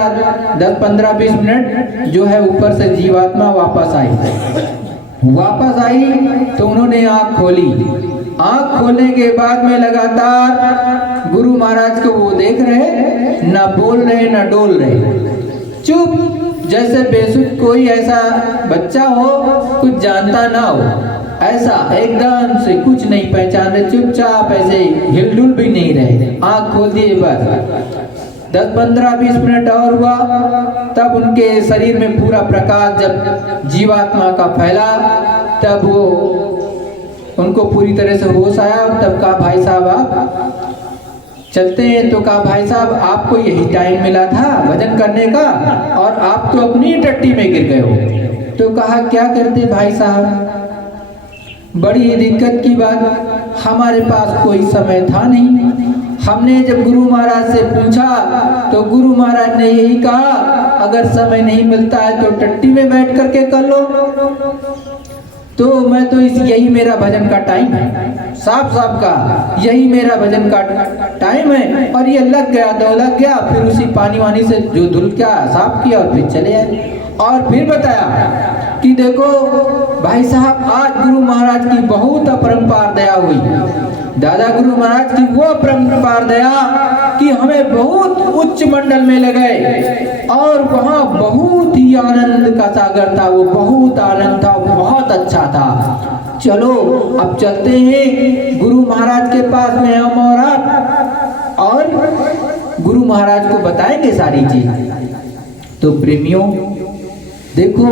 10-15-20 मिनट जो है ऊपर से जीवात्मा वापस आई। तो उन्होंने आंख खोली। आंख खोलने के बाद में लगातार गुरु महाराज को वो देख रहे, ना बोल रहे ना डोल रहे, चुप, जैसे बेसुध कोई ऐसा बच्चा हो, कुछ जानता ना हो, ऐसा एकदम से कुछ नहीं पहचान रहे, चुपचाप ऐसे हिलडुल भी नहीं रहे। आंख खोल दिए बस। 10-15-20 मिनट और हुआ, तब उनके शरीर में पूरा प्रकाश जब जीवात्मा का फैला, तब वो उनको पूरी तरह से होश आया। और तब कहा भाई साहब आप चलते हैं। तो कहा भाई साहब आपको यही टाइम मिला था भजन करने का और आप तो अपनी टट्टी में गिर गए हो। तो कहा क्या करते भाई साहब, बड़ी दिक्कत की बात, हमारे पास कोई समय था नहीं। हमने जब गुरु महाराज से पूछा तो गुरु महाराज ने यही कहा अगर समय नहीं मिलता है तो टट्टी में बैठ करके कर लो। तो मैं तो यही मेरा भजन का टाइम है, साफ का यही मेरा भजन का टाइम है। और ये लग गया, फिर उसी पानी वानी से जो धुल क्या साफ किया और फिर चले आए। और फिर बताया कि देखो भाई साहब आज गुरु महाराज की बहुत अपरंपार दया हुई, दादा गुरु महाराज की वो अपरंपार दया कि हमें बहुत उच्च मंडल में ले गए और वहाँ बहुत ही आनंद का सागर था, वो बहुत आनंद था, बहुत अच्छा था। चलो अब चलते हैं गुरु महाराज के पास में हम और गुरु महाराज को बताएंगे सारी चीज। तो प्रेमियों देखो,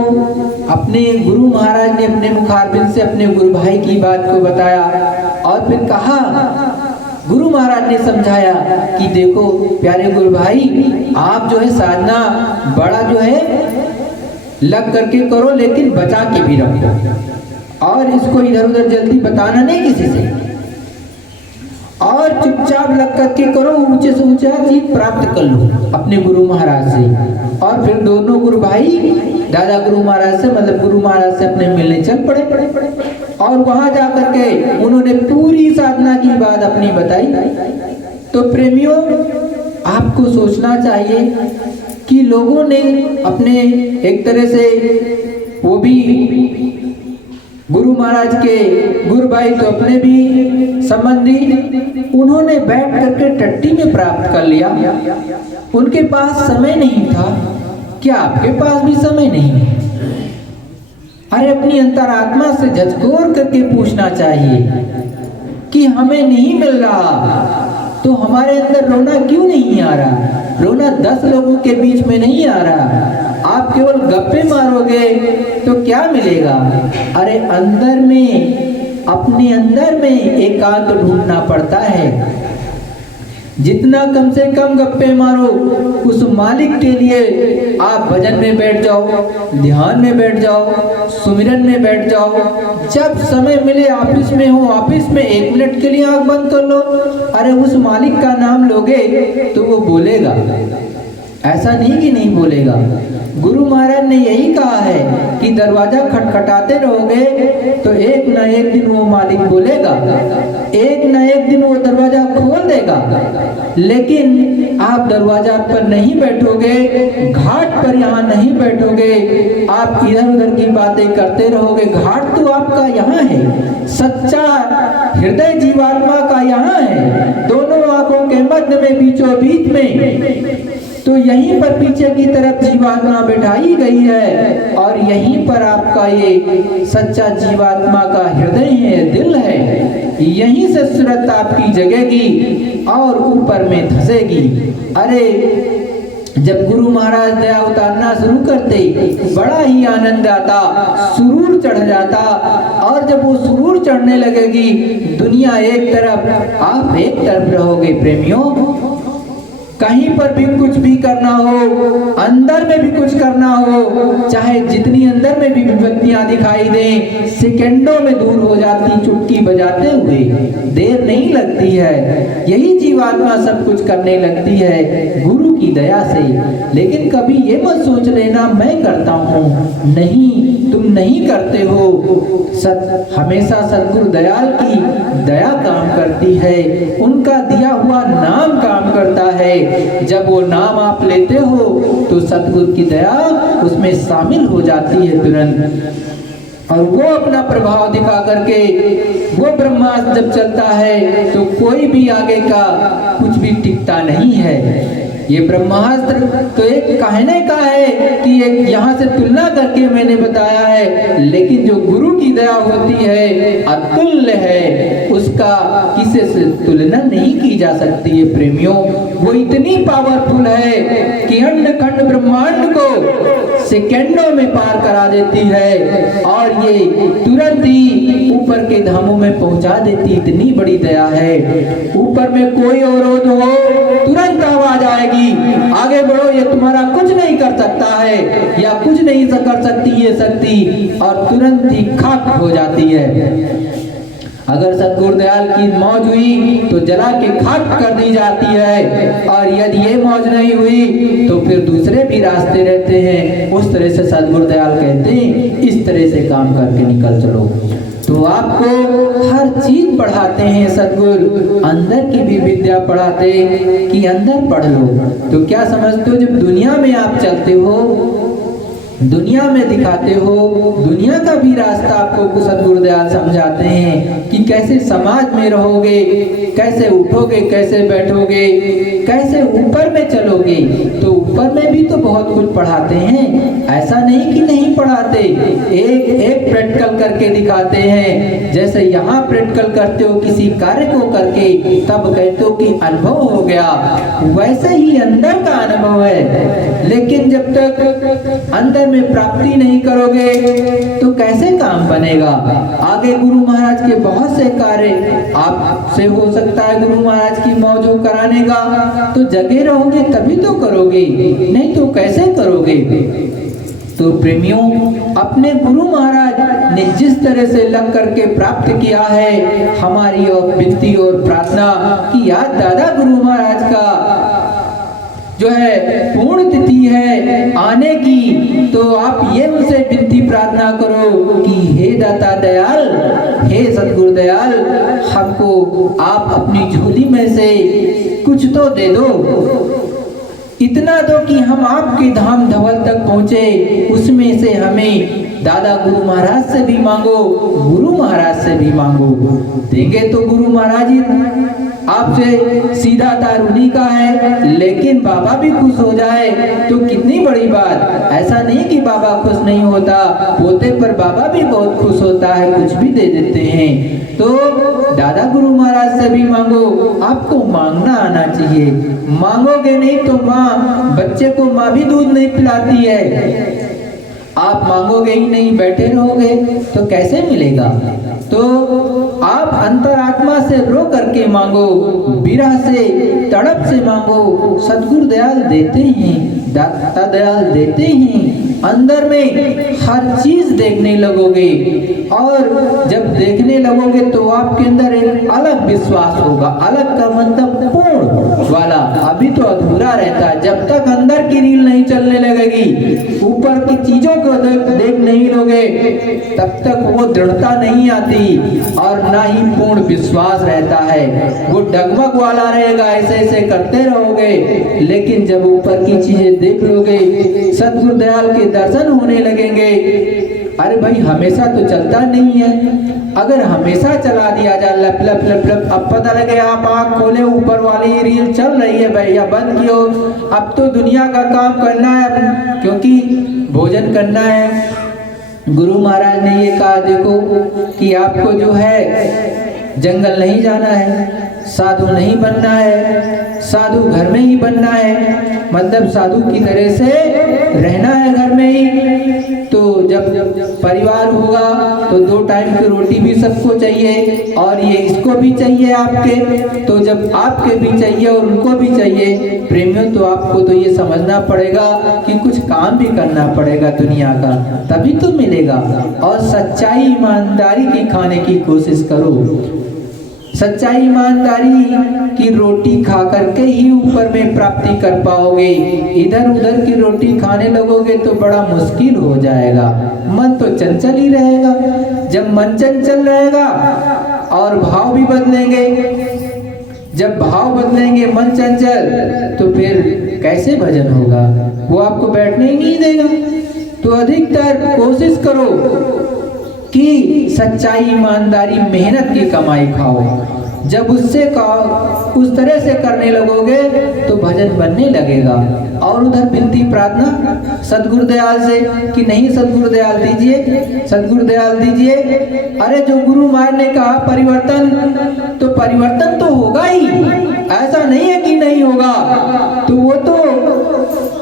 अपने गुरु महाराज ने अपने मुखारबिंद से अपने गुरु भाई की बात को बताया और फिर कहा, गुरु महाराज ने समझाया कि देखो प्यारे गुरु भाई आप जो है साधना बड़ा जो है लग करके करो, लेकिन बचा के भी रखो और इसको इधर उधर जल्दी बताना नहीं किसी से, और चुपचाप लग करके करो, ऊंचे से ऊंचा चीज प्राप्त कर लो अपने गुरु महाराज से। और फिर दोनों गुरु भाई दादा गुरु महाराज से मतलब गुरु महाराज से अपने मिलने चल पड़े और वहां जाकर के उन्होंने पूरी साधना की बात अपनी बताई। तो प्रेमियों आपको सोचना चाहिए कि लोगों ने अपने एक तरह से वो भी गुरु महाराज के गुरु भाई तो अपने भी संबंधी, उन्होंने बैठ करके टट्टी में प्राप्त कर लिया। उनके पास समय नहीं था, क्या आपके पास भी समय नहीं है? अरे अपनी अंतरात्मा से झकझोर करके पूछना चाहिए कि हमें नहीं मिल रहा तो हमारे अंदर रोना क्यों नहीं आ रहा? रोना 10 लोगों के बीच में नहीं आ रहा, आप केवल गप्पे मारोगे तो क्या मिलेगा? अरे अंदर में, अपने अंदर में एकांत ढूंढना पड़ता है। जितना कम से कम गप्पे मारो उस मालिक के लिए आप भजन में बैठ जाओ, ध्यान में बैठ जाओ, सुमिरन में बैठ जाओ। जब समय मिले ऑफिस में हो, ऑफिस में 1 मिनट के लिए आंख बंद कर लो, अरे उस मालिक का नाम लोगे तो वो बोलेगा, ऐसा नहीं कि नहीं बोलेगा। गुरु महाराज ने यही कहा है कि दरवाजा खटखटाते रहोगे तो एक ना एक दिन वो मालिक बोलेगा, एक ना एक दिन वो दरवाजा खोल देगा। लेकिन आप दरवाजा पर नहीं बैठोगे, घाट पर यहाँ नहीं बैठोगे, आप इधर उधर की बातें करते रहोगे। घाट तो आपका यहाँ है, सच्चा हृदय जीवात्मा का यहाँ है, दोनों आंखों के मध्य में बीचों बीच में। तो यहीं पर पीछे की तरफ जीवात्मा बैठाई गई है और यहीं पर आपका ये सच्चा जीवात्मा का हृदय है, दिल है, यहीं से सूरत आपकी जगेगी और ऊपर में धसेगी। अरे जब गुरु महाराज दया उतारना शुरू करते बड़ा ही आनंद आता, सुरूर चढ़ जाता, और जब वो सुरूर चढ़ने लगेगी दुनिया एक तरफ, आप एक तरफ रहोगे। प्रेमियों कहीं पर भी कुछ भी करना हो, अंदर में भी कुछ करना हो, चाहे जितनी अंदर में भी विपत्तियां दिखाई दें, सेकंडों में दूर हो जाती चुटकी बजाते हुए, देर नहीं लगती है। यही जीवात्मा सब कुछ करने लगती है गुरु की दया से। लेकिन कभी ये मत सोच लेना मैं करता हूँ, नहीं, तुम नहीं करते हो। हमेशा सद्गुरु दयाल की दया काम करती है, उनका दिया हुआ नाम काम करता है। जब वो नाम आप लेते हो तो सद्गुरु की दया उसमें शामिल हो जाती है तुरंत, और वो अपना प्रभाव दिखा करके वो ब्रह्मास्त्र जब चलता है तो कोई भी आगे का कुछ भी टिकता नहीं है। ये ब्रह्मास्त्र तो एक कहने का है कि एक यहाँ से तुलना करके मैंने बताया है, लेकिन जो गुरु की दया होती है अतुल्य है, उसका किसी से तुलना नहीं की जा सकती है प्रेमियों। वो इतनी पावरफुल है कि अंड खंड ब्रह्मांड को सेकंडों में पार करा देती है, और ये तुरंत ही ऊपर के धामों में पहुंचा देती, इतनी बड़ी दया है। ऊपर में कोई अवरोध हो तुरंत आवाज आएगी, आगे बढ़ो, ये तुम्हारा कुछ नहीं कर सकता है या कुछ नहीं कर सकती ये शक्ति, और तुरंत ही खाक हो जाती है। अगर सद्गुरु दयाल की मौज हुई तो जला के खाक कर दी जाती है, और यदि ये मौज नहीं हुई तो फिर दूसरे भी रास्ते रहते हैं। उस तरह से सद्गुरु दयाल कहते हैं इस तरह से काम करके निकल चलो। तो आपको हर चीज पढ़ाते हैं सद्गुरु, अंदर की भी विद्या पढ़ाते कि अंदर पढ़ लो। तो क्या समझते हो, जब दुनिया में आप चलते हो, दुनिया में दिखाते हो, दुनिया का भी रास्ता आपको सद्गुरु दयाल समझाते हैं कि कैसे समाज में रहोगे, कैसे उठोगे, कैसे बैठोगे, कैसे ऊपर में चलोगे। तो ऊपर में भी तो बहुत कुछ पढ़ाते हैं, ऐसा नहीं कि नहीं पढ़ाते, एक एक प्रैक्टिकल करके दिखाते हैं। जैसे यहाँ प्रैक्टिकल करते हो किसी कार्य को करके, तब कहते हो कि अनुभव हो गया, वैसे ही अंदर का अनुभव है। लेकिन जब तक अंदर में प्राप्ति नहीं करोगे तो कैसे काम बनेगा। आगे गुरु महाराज के बहुत से कार्य आपसे हो सकता है, गुरु महाराज की मौज कराने का, तो जगे रहोगे तभी तो करोगे, नहीं तो कैसे करोगे। तो प्रेमियों, अपने गुरु महाराज ने जिस तरह से लग करके प्राप्त किया है, हमारी और विनती और प्रार्थना की याद दादा गुरु महाराज का जो है पूर्ण तिथि है आने की, तो आप ये उनसे विनती प्रार्थना करो कि हे दाता दयाल, हे सद्गुरु दयाल, हमको आप अपनी झोली में से कुछ तो दे दो, इतना दो कि हम आपके धाम धवल तक पहुँचे। उसमें से हमें दादा गुरु महाराज से भी मांगो, गुरु महाराज से भी मांगो। देंगे तो गुरु महाराज ही आपसे सीधा तार उन्हीं का है, लेकिन बाबा भी खुश हो जाए तो कितनी बड़ी बात। ऐसा नहीं कि बाबा खुश नहीं होता, पोते पर बाबा भी बहुत खुश होता है, कुछ भी दे देते हैं। तो दादा गुरु महाराज से भी मांगो, आपको मांगना आना चाहिए। मांगोगे नहीं तो माँ, बच्चे को माँ भी दूध नहीं पिलाती है, आप मांगोगे ही नहीं, बैठे रहोगे तो कैसे मिलेगा। तो आप अंतरात्मा से रो करके मांगो, विरह से, तड़प से मांगो, सद्गुरु दयाल देते हैं, दाता दयाल देते हैं। अंदर में हर चीज देखने लगोगे, और जब देखने लगोगे तो आपके अंदर एक अलग विश्वास होगा। अलग का मतलब पूर्ण वाला, अभी तो अधूरा रहता है। जब तक अंदर की रील नहीं चलने लगेगी, ऊपर की चीजों को देख नहीं लोगे, तब तक वो दृढ़ता नहीं आती और ना ही पूर्ण विश्वास रहता है। वो डगमग वाला रहेगा, ऐसे ऐसे करते रहोगे, लेकिन जब ऊपर की चीजें देख लोगे, सद्गुरु दयाल के दर्शन होने लगेंगे। अरे भाई, हमेशा तो चलता नहीं है। अगर हमेशा चला दिया जाए लप लप लप लप, अब पता लगे आप आँख खोले ऊपर वाली रील चल रही है भैया, बंद कियो, अब तो दुनिया का काम करना है, क्योंकि भोजन करना है। गुरु महाराज ने ये कहा, देखो कि आपको जो है जंगल नहीं जाना है, साधु नहीं बनना है, साधु घर में ही बनना है, मतलब साधु की तरह से रहना है घर में ही। तो जब परिवार होगा तो 2 टाइम की रोटी भी सबको चाहिए, और ये इसको भी चाहिए आपके। तो जब आपके भी चाहिए और उनको भी चाहिए प्रेमियों, तो आपको तो ये समझना पड़ेगा कि कुछ काम भी करना पड़ेगा दुनिया का, तभी तो मिलेगा। और सच्चाई ईमानदारी की खाने की कोशिश करो। सच्चाई ईमानदारी की रोटी खा करके ही ऊपर में प्राप्ति कर पाओगे। इधर उधर की रोटी खाने लगोगे तो बड़ा मुश्किल हो जाएगा। मन तो चंचल ही रहेगा। जब मन चंचल रहेगा और भाव भी बदलेंगे, जब भाव बदलेंगे मन चंचल, तो फिर कैसे भजन होगा? वो आपको बैठने ही नहीं देगा। तो अधिकतर कोशिश करो कि सच्चाई ईमानदारी मेहनत की कमाई खाओ। जब उससे उस तरह से करने लगोगे तो भजन बनने लगेगा। और उधर विनती प्रार्थना सतगुरुदयाल से कि नहीं सतगुरुदयाल दीजिए, सतगुरुदयाल दीजिए। अरे जो गुरु महाराज ने कहा परिवर्तन, तो परिवर्तन तो होगा ही, ऐसा नहीं है कि नहीं होगा। तो वो तो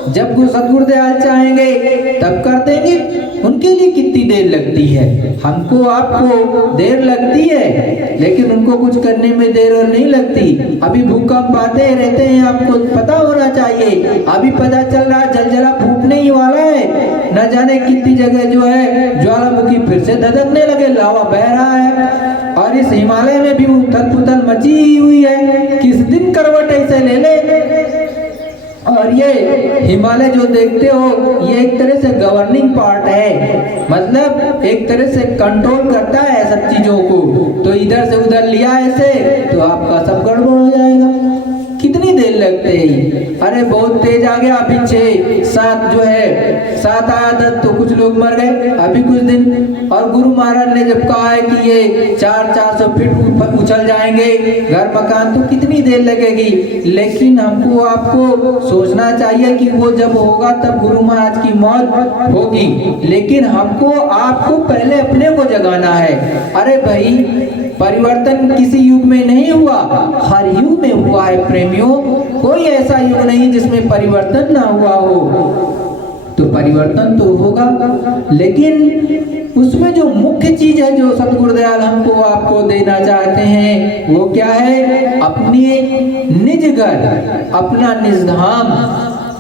जब सतगुरुदयाल चाहेंगे तब कर देंगे। उनके लिए कितनी देर लगती है? हमको आपको देर लगती है, लेकिन उनको कुछ करने में देर और नहीं लगती। अभी भूकंप आते रहते हैं, आपको पता होना चाहिए। अभी पता चल रहा है जलजला फूटने ही वाला है। न जाने कितनी जगह जो है ज्वालामुखी फिर से धधकने लगे, लावा बह रहा है। और इस हिमालय में भी उथल पुथल मची हुई है। किस दिन करवट ऐसे ले ले। और ये हिमालय जो देखते हो, ये एक तरह से गवर्निंग पार्ट है, मतलब एक तरह से कंट्रोल करता है सब चीजों को। तो इधर से उधर लिया ऐसे तो आपका सब गड़बड़ हो जाएगा। कितनी देर लगते ही? अरे बहुत तेज आ गया। अभी 6-7 जो है 7 आया था तो कुछ लोग मर गए अभी कुछ दिन। और गुरु महाराज ने जब कहा है कि ये 400 फीट उछल जाएंगे घर मकान, तो कितनी देर लगेगी? लेकिन हमको आपको सोचना चाहिए कि वो जब होगा तब गुरु महाराज की मौत होगी। लेकिन हमको आपको पहले अपने को जगाना है। अरे भाई परिवर्तन किसी युग में नहीं हुआ, हर युग में हुआ है प्रेमियों। कोई ऐसा युग नहीं जिसमें परिवर्तन ना हुआ हो। तो परिवर्तन तो होगा, लेकिन उसमें जो मुख्य चीज है जो सतगुरुदयाल हमको आपको देना चाहते हैं वो क्या है? अपने निज घर, अपना निज धाम,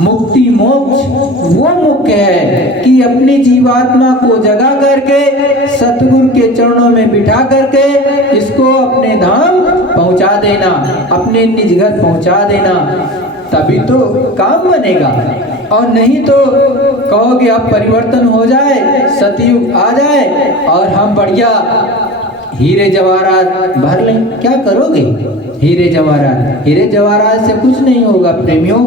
मुक्ति मोक्ष, वो मुख्य है कि अपनी जीवात्मा को जगा करके सतगुरु के चरणों में बिठा करके इसको अपने धाम पहुंचा देना, अपने निज घर पहुंचा देना, तभी तो काम बनेगा। और नहीं तो कहोगे अब परिवर्तन हो जाए, सतयुग आ जाए और हम बढ़िया हीरे जवाहरात भर लें। क्या करोगे? हीरे जवाहरात, हीरे जवाहरात से कुछ नहीं होगा प्रेमियों।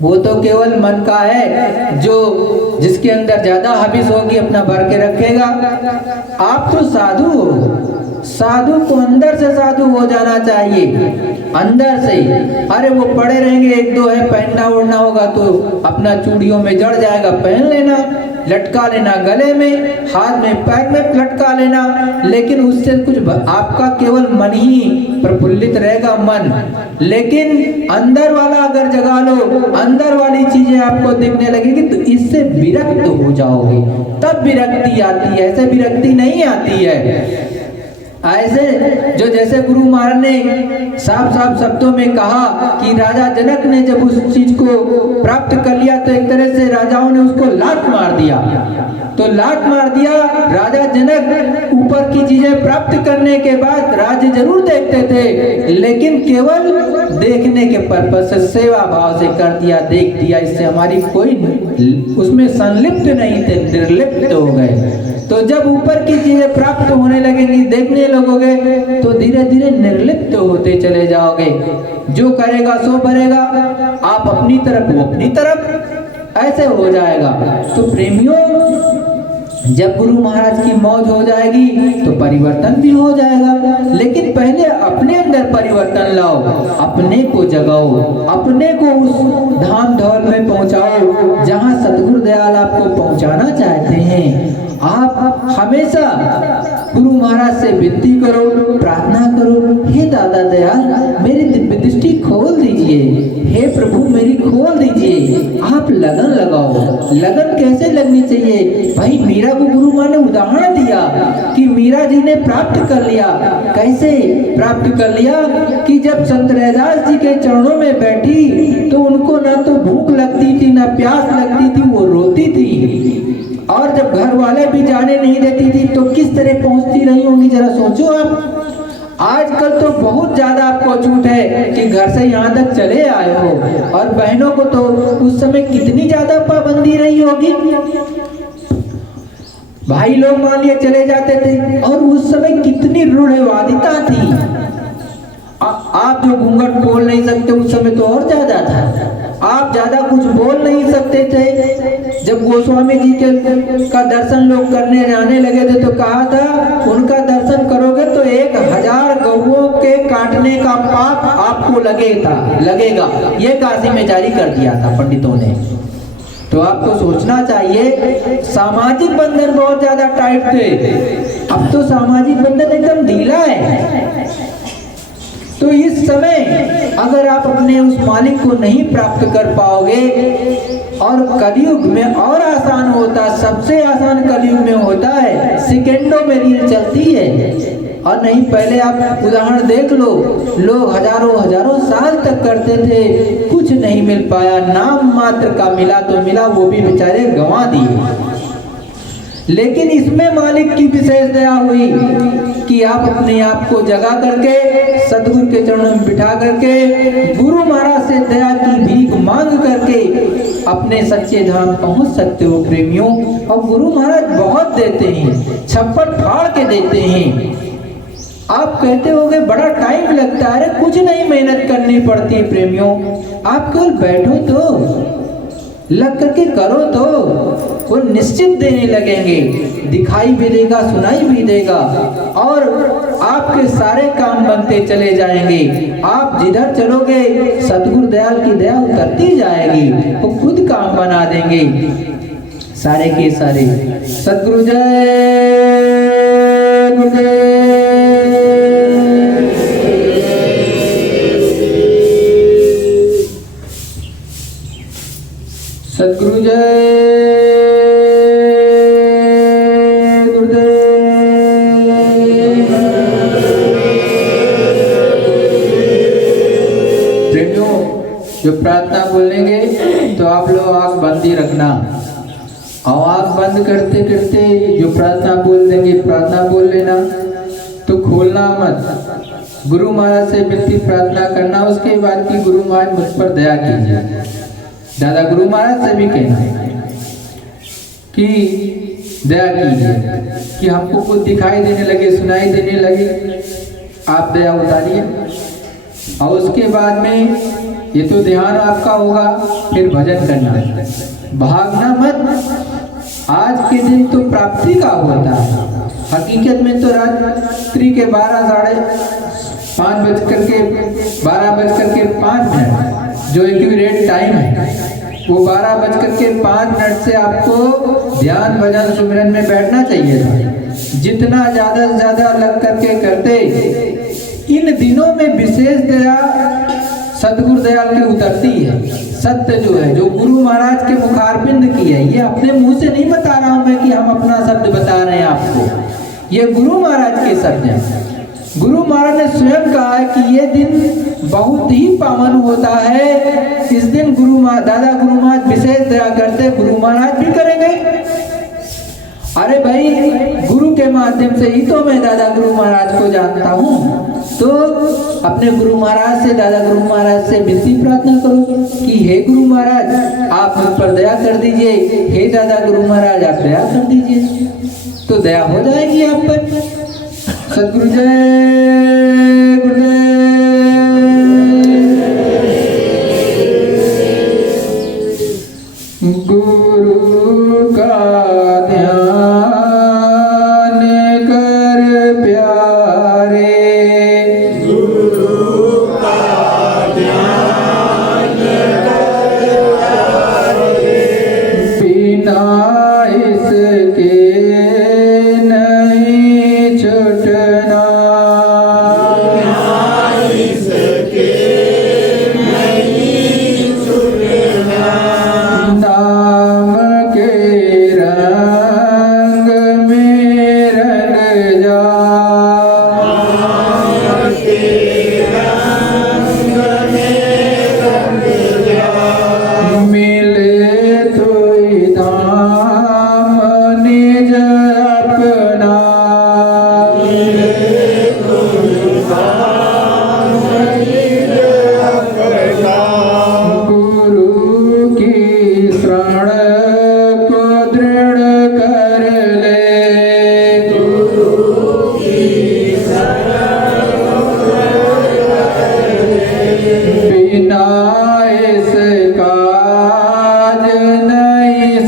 वो तो केवल मन का है, जो जिसके अंदर ज्यादा हबिस होगी अपना भर के रखेगा। आप तो साधु हो, साधु को अंदर से साधु हो जाना चाहिए, अंदर से। अरे वो पड़े रहेंगे, एक दो है पहनना ओढ़ना होगा तो अपना चूड़ियों में जड़ जाएगा, पहन लेना, लटका लेना गले में, हाथ में पैर में लटका लेना। लेकिन उससे कुछ आपका केवल मन ही प्रफुल्लित रहेगा, मन। लेकिन अंदर वाला अगर जगा लो, अंदर वाली चीजें आपको दिखने लगेगी तो इससे विरक्त हो जाओगे, तब विरक्ति आती है। ऐसे विरक्ति नहीं आती है। ऐसे जो जैसे गुरु महाराज ने साफ साफ शब्दों में कहा कि राजा जनक ने जब उस चीज को प्राप्त कर लिया तो एक तरह से राजाओं ने उसको लात मार दिया। तो लात मार दिया, राजा जनक ऊपर की चीजें प्राप्त करने के बाद राज्य जरूर देखते थे, लेकिन केवल देखने के पर्पज से, सेवा भाव से कर दिया, देख दिया, इससे हमारी कोई उसमें संलिप्त नहीं थे, निर्लिप्त हो गए। तो जब ऊपर की चीजें प्राप्त होने लगेंगी, देखने लगोगे तो धीरे धीरे निर्लिप्त होते चले जाओगे। जो करेगा सो भरेगा, आप अपनी तरफ वो अपनी तरफ, ऐसे हो जाएगा। तो प्रेमियों, जब गुरु महाराज की मौज हो जाएगी तो परिवर्तन भी हो जाएगा। लेकिन पहले अपने अंदर परिवर्तन लाओ, अपने को जगाओ, अपने को उस धाम धौल में पहुंचाओ जहां सतगुरुदयाल आपको पहुंचाना चाहते हैं। आप हमेशा गुरु महाराज से विनती करो, प्रार्थना करो, हे दादा दयाल मेरी दिव्य दृष्टि खोल दीजिए, हे प्रभु मेरी खोल दीजिए। आप लगन लगाओ। लगन कैसे लगनी चाहिए भाई? मीरा को गुरु माँ ने उदाहरण दिया कि मीरा जी ने प्राप्त कर लिया। कैसे प्राप्त कर लिया? कि जब संत रैदास जी के चरणों में बैठी तो उनको ना तो भूख लगती थी ना प्यास लगती थी, वो रोती थी। और जब घर वाले भी जाने नहीं देती थी तो किस तरह पहुंचती रही होंगी, जरा सोचो आप। आजकल तो बहुत ज्यादा आपको छूट है कि घर से यहाँ तक चले आए हो, और बहनों को तो उस समय कितनी ज्यादा पाबंदी रही होगी। भाई लोग मान लिया चले जाते थे, और उस समय कितनी रूढ़िवादिता थी। आप जो घूंघट खोल नहीं सकते उस समय तो और ज्यादा था। आप ज्यादा कुछ बोल नहीं सकते थे। जब गोस्वामी जी के का दर्शन लोग करने जाने लगे थे तो कहा था उनका दर्शन करोगे तो 1000 गौओं के काटने का पाप आपको लगेगा। ये काशी में जारी कर दिया था पंडितों ने। तो आपको सोचना चाहिए, सामाजिक बंधन बहुत ज्यादा टाइट थे, अब तो सामाजिक बंधन एकदम ढीला है। तो इस समय अगर आप अपने उस मालिक को नहीं प्राप्त कर पाओगे, और कलयुग में और आसान होता, सबसे आसान कलयुग में होता है, सेकेंडों में रील चलती है। और नहीं, पहले आप उदाहरण देख लो, लोग हजारों साल तक करते थे, कुछ नहीं मिल पाया, नाम मात्र का मिला तो मिला, वो भी बेचारे गंवा दिए। लेकिन इसमें मालिक की विशेष दया हुई कि आप अपने आप को जगा करके सतगुरु के चरणों में बिठा करके गुरु महाराज से दया की भीख मांग करके अपने सच्चे धाम पहुंच सकते हो प्रेमियों। और गुरु महाराज बहुत देते हैं, छप्पड़ फाड़ के देते हैं। आप कहते होगे बड़ा टाइम लगता है, अरे कुछ नहीं, मेहनत करनी पड़ती है प्रेमियों। आप केवल बैठो तो, लग करके करो तो, वो निश्चित देने लगेंगे, दिखाई भी देगा, सुनाई भी देगा, और आपके सारे काम बनते चले जाएंगे। आप जिधर चलोगे सतगुरु दयाल की दया उतरती जाएगी, वो खुद काम बना देंगे सारे के सारे। सतगुरु जय गुरुदेव। सतगुरु जय गुरुदेव। प्रेमियों, जो प्रार्थना बोलेंगे तो आप लोग आँख बंद ही रखना, और आँख बंद करते करते जो प्रार्थना बोल देंगे, प्रार्थना बोल लेना, तो खोलना मत। गुरु महाराज से विनती प्रार्थना करना, उसके बाद की गुरु महाराज मुझ पर दया कीजिए। दादा गुरु महाराज से भी कहना कि दया कीजिए, कि हमको कुछ दिखाई देने लगे, सुनाई देने लगे, आप दया उतारिए। और उसके बाद में ये तो ध्यान आपका होगा, फिर भजन करना, भागना मत। आज के दिन तो प्राप्ति का होता है, हकीकत में तो रात्रि के 12:05 जो एक्यूरेट टाइम है, वो 12:05 से आपको ध्यान भजन सुमिरन में बैठना चाहिए था। जितना ज्यादा से ज्यादा लग करके करते, इन दिनों में विशेष दया सतगुरु दयाल की उतरती है। सत्य जो है, जो गुरु महाराज के मुखारबिंद की है, ये अपने मुंह से नहीं बता रहा हूं मैं कि हम अपना शब्द बता रहे हैं आपको, ये गुरु महाराज के शब्द हैं। गुरु महाराज ने स्वयं कहा है कि ये दिन बहुत ही पावन होता है। इस दिन दादा गुरु महाराज विशेष दया करते, गुरु महाराज भी करेंगे। अरे भाई, गुरु के माध्यम से ही तो मैं दादा गुरु महाराज को जानता हूँ। तो अपने गुरु महाराज से, दादा गुरु महाराज से विनती प्रार्थना करो कि हे गुरु महाराज आप मुझ पर दया कर दीजिए, हे दादा गुरु महाराज आप दया कर दीजिए, तो दया हो जाएगी आप पर। सतगुरु जय गुरुदेव। गुरु का ध्यान कर प्यारे, गुरु का ध्यान कर प्यारे, बिना इसके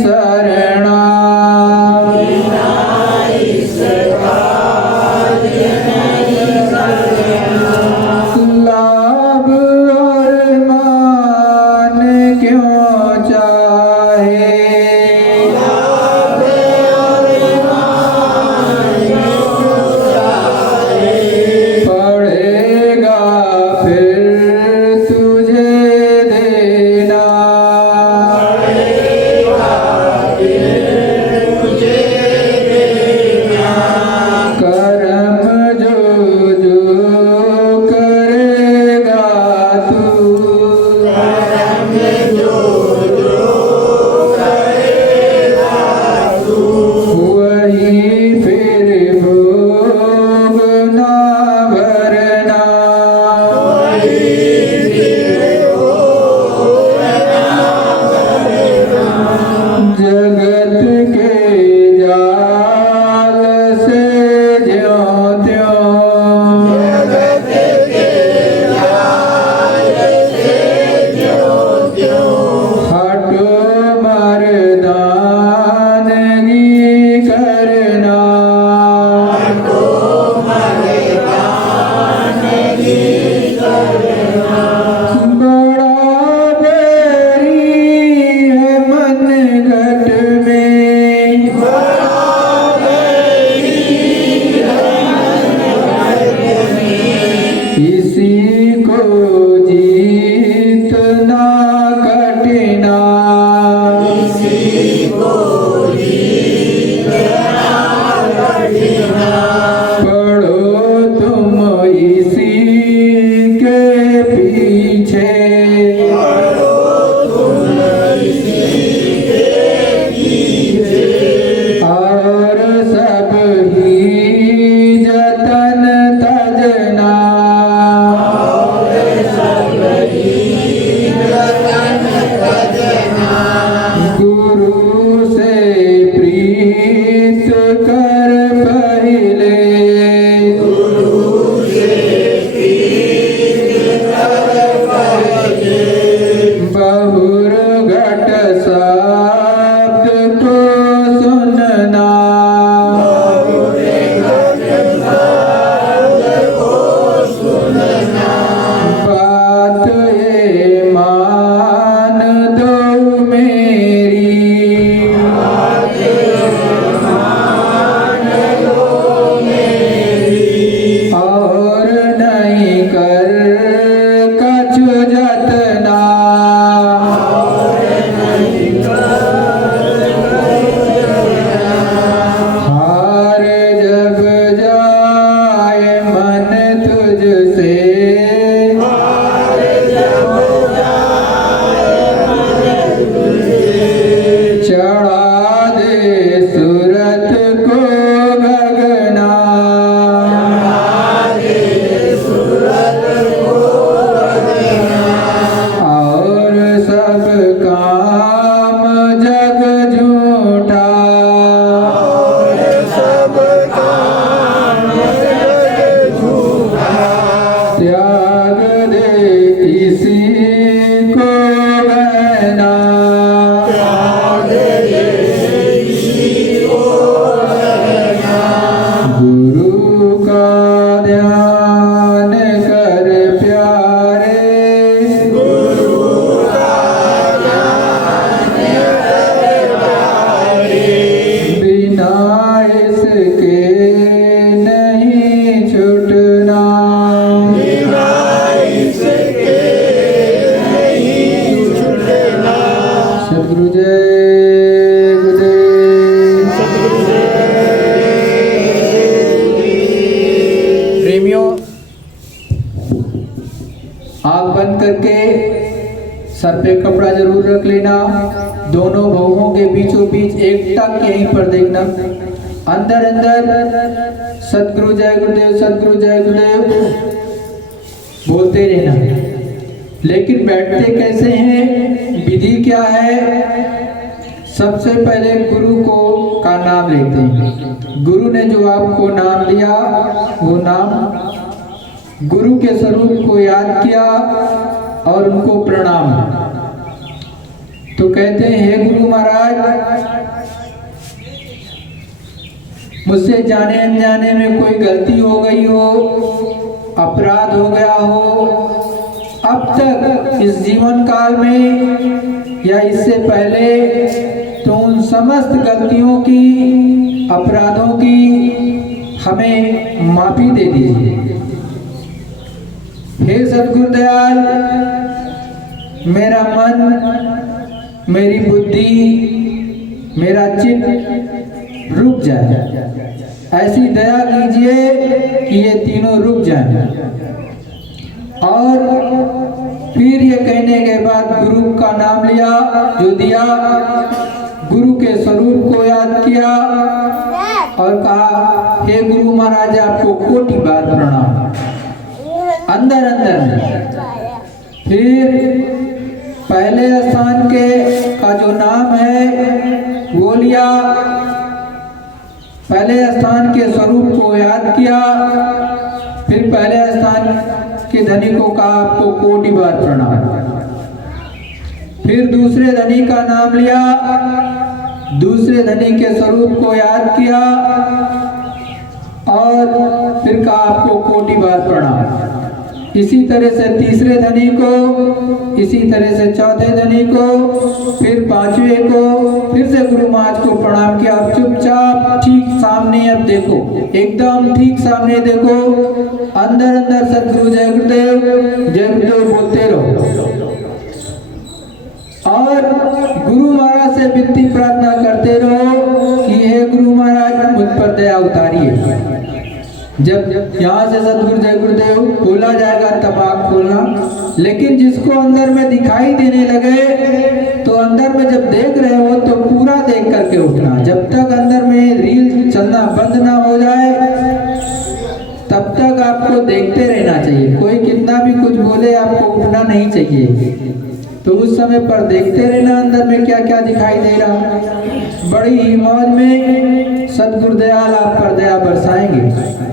शरणा लाभ और मान क्यों चाहे पड़ेगा फिर तुझे देना कर्म जो करेगा तू वही फिर भोगना भरना जगत के जाल से ज्यों त्यों हटो मर्दानगी करना बड़ा बैरी है मन घट में इसी को जीतना कठिना पढ़ो तुम इसी के पीछे और सब ही जतन तजना गुरु से प्रीत कर पहिले बहुर घट शब्द को सुनना बात ये मान दो मेरी और नहीं कर कछु जतना हार जब जाए मन तुझसे चढ़ा दे सूरत को गगना और सब काम जग झूठा त्याग दे इसी को गहना गुरु का ध्यान कर प्यारे बिना इसके नहीं छूटना सद्गुरु जय गुरुदेव। प्रेमियों आँख बंद करके सर पे कपड़ा जरूर रख लेना दोनों भवों के बीचों बीच एक टक यहीं पर देखना अंदर अंदर सतगुरु जय गुरुदेव बोलते रहना। लेकिन बैठते कैसे हैं, विधि क्या है? सबसे पहले गुरु को का नाम लेते हैं। गुरु ने जो आपको नाम दिया वो नाम गुरु के स्वरूप को याद किया और उनको प्रणाम। तो कहते हैं हे गुरु महाराज मुझसे जाने अनजाने में कोई गलती हो गई हो, अपराध हो गया हो, अब तक इस जीवन काल में या इससे पहले, तो उन समस्त गलतियों की, अपराधों की हमें माफी दे दीजिए। हे सद्गुरुदयाल, मेरा मन, मेरी बुद्धि, मेरा चित्त रुक जाए। ऐसी दया कीजिए कि ये तीनों रुक जाएं। और फिर ये कहने के बाद गुरु का नाम लिया जो दिया, गुरु के स्वरूप को याद किया और कहा, हे गुरु महाराज आपको कोटि बार प्रणाम। अंदर अंदर में फिर पहले स्थान के का जो नाम है वो लिया, पहले स्थान के स्वरूप को याद किया, फिर पहले स्थान के धनी को कहा आपको कोटि बार प्रणाम। फिर दूसरे धनी का नाम लिया, दूसरे धनी के स्वरूप को याद किया और फिर कहा आपको कोटि बार प्रणाम। इसी तरह से तीसरे धनी को, इसी तरह से चौथे धनी को, फिर पांचवें को, फिर से गुरु महाराज को प्रणाम किया। अब चुपचाप ठीक सामने अब देखो, एकदम ठीक सामने देखो, अंदर अंदर सद्गुरु जय गुरुदेव बोलते रहो और गुरु महाराज से विनती प्रार्थना करते रहो कि हे गुरु महाराज मुझ पर दया उतारिए। जब यहाँ से सद्गुरु जय गुरुदेव बोला जाएगा तब आँख खोलना, लेकिन जिसको अंदर में दिखाई देने लगे तो अंदर में जब देख रहे हो तो पूरा देख करके उठना। जब तक अंदर में रील चलना बंद ना हो जाए तब तक आपको देखते रहना चाहिए। कोई कितना भी कुछ बोले आपको उठना नहीं चाहिए, तो उस समय पर देखते रहना अंदर में क्या क्या दिखाई दे रहा। बड़ी ही मौज में सद्गुरुदयाल आप पर दया बरसाएंगे।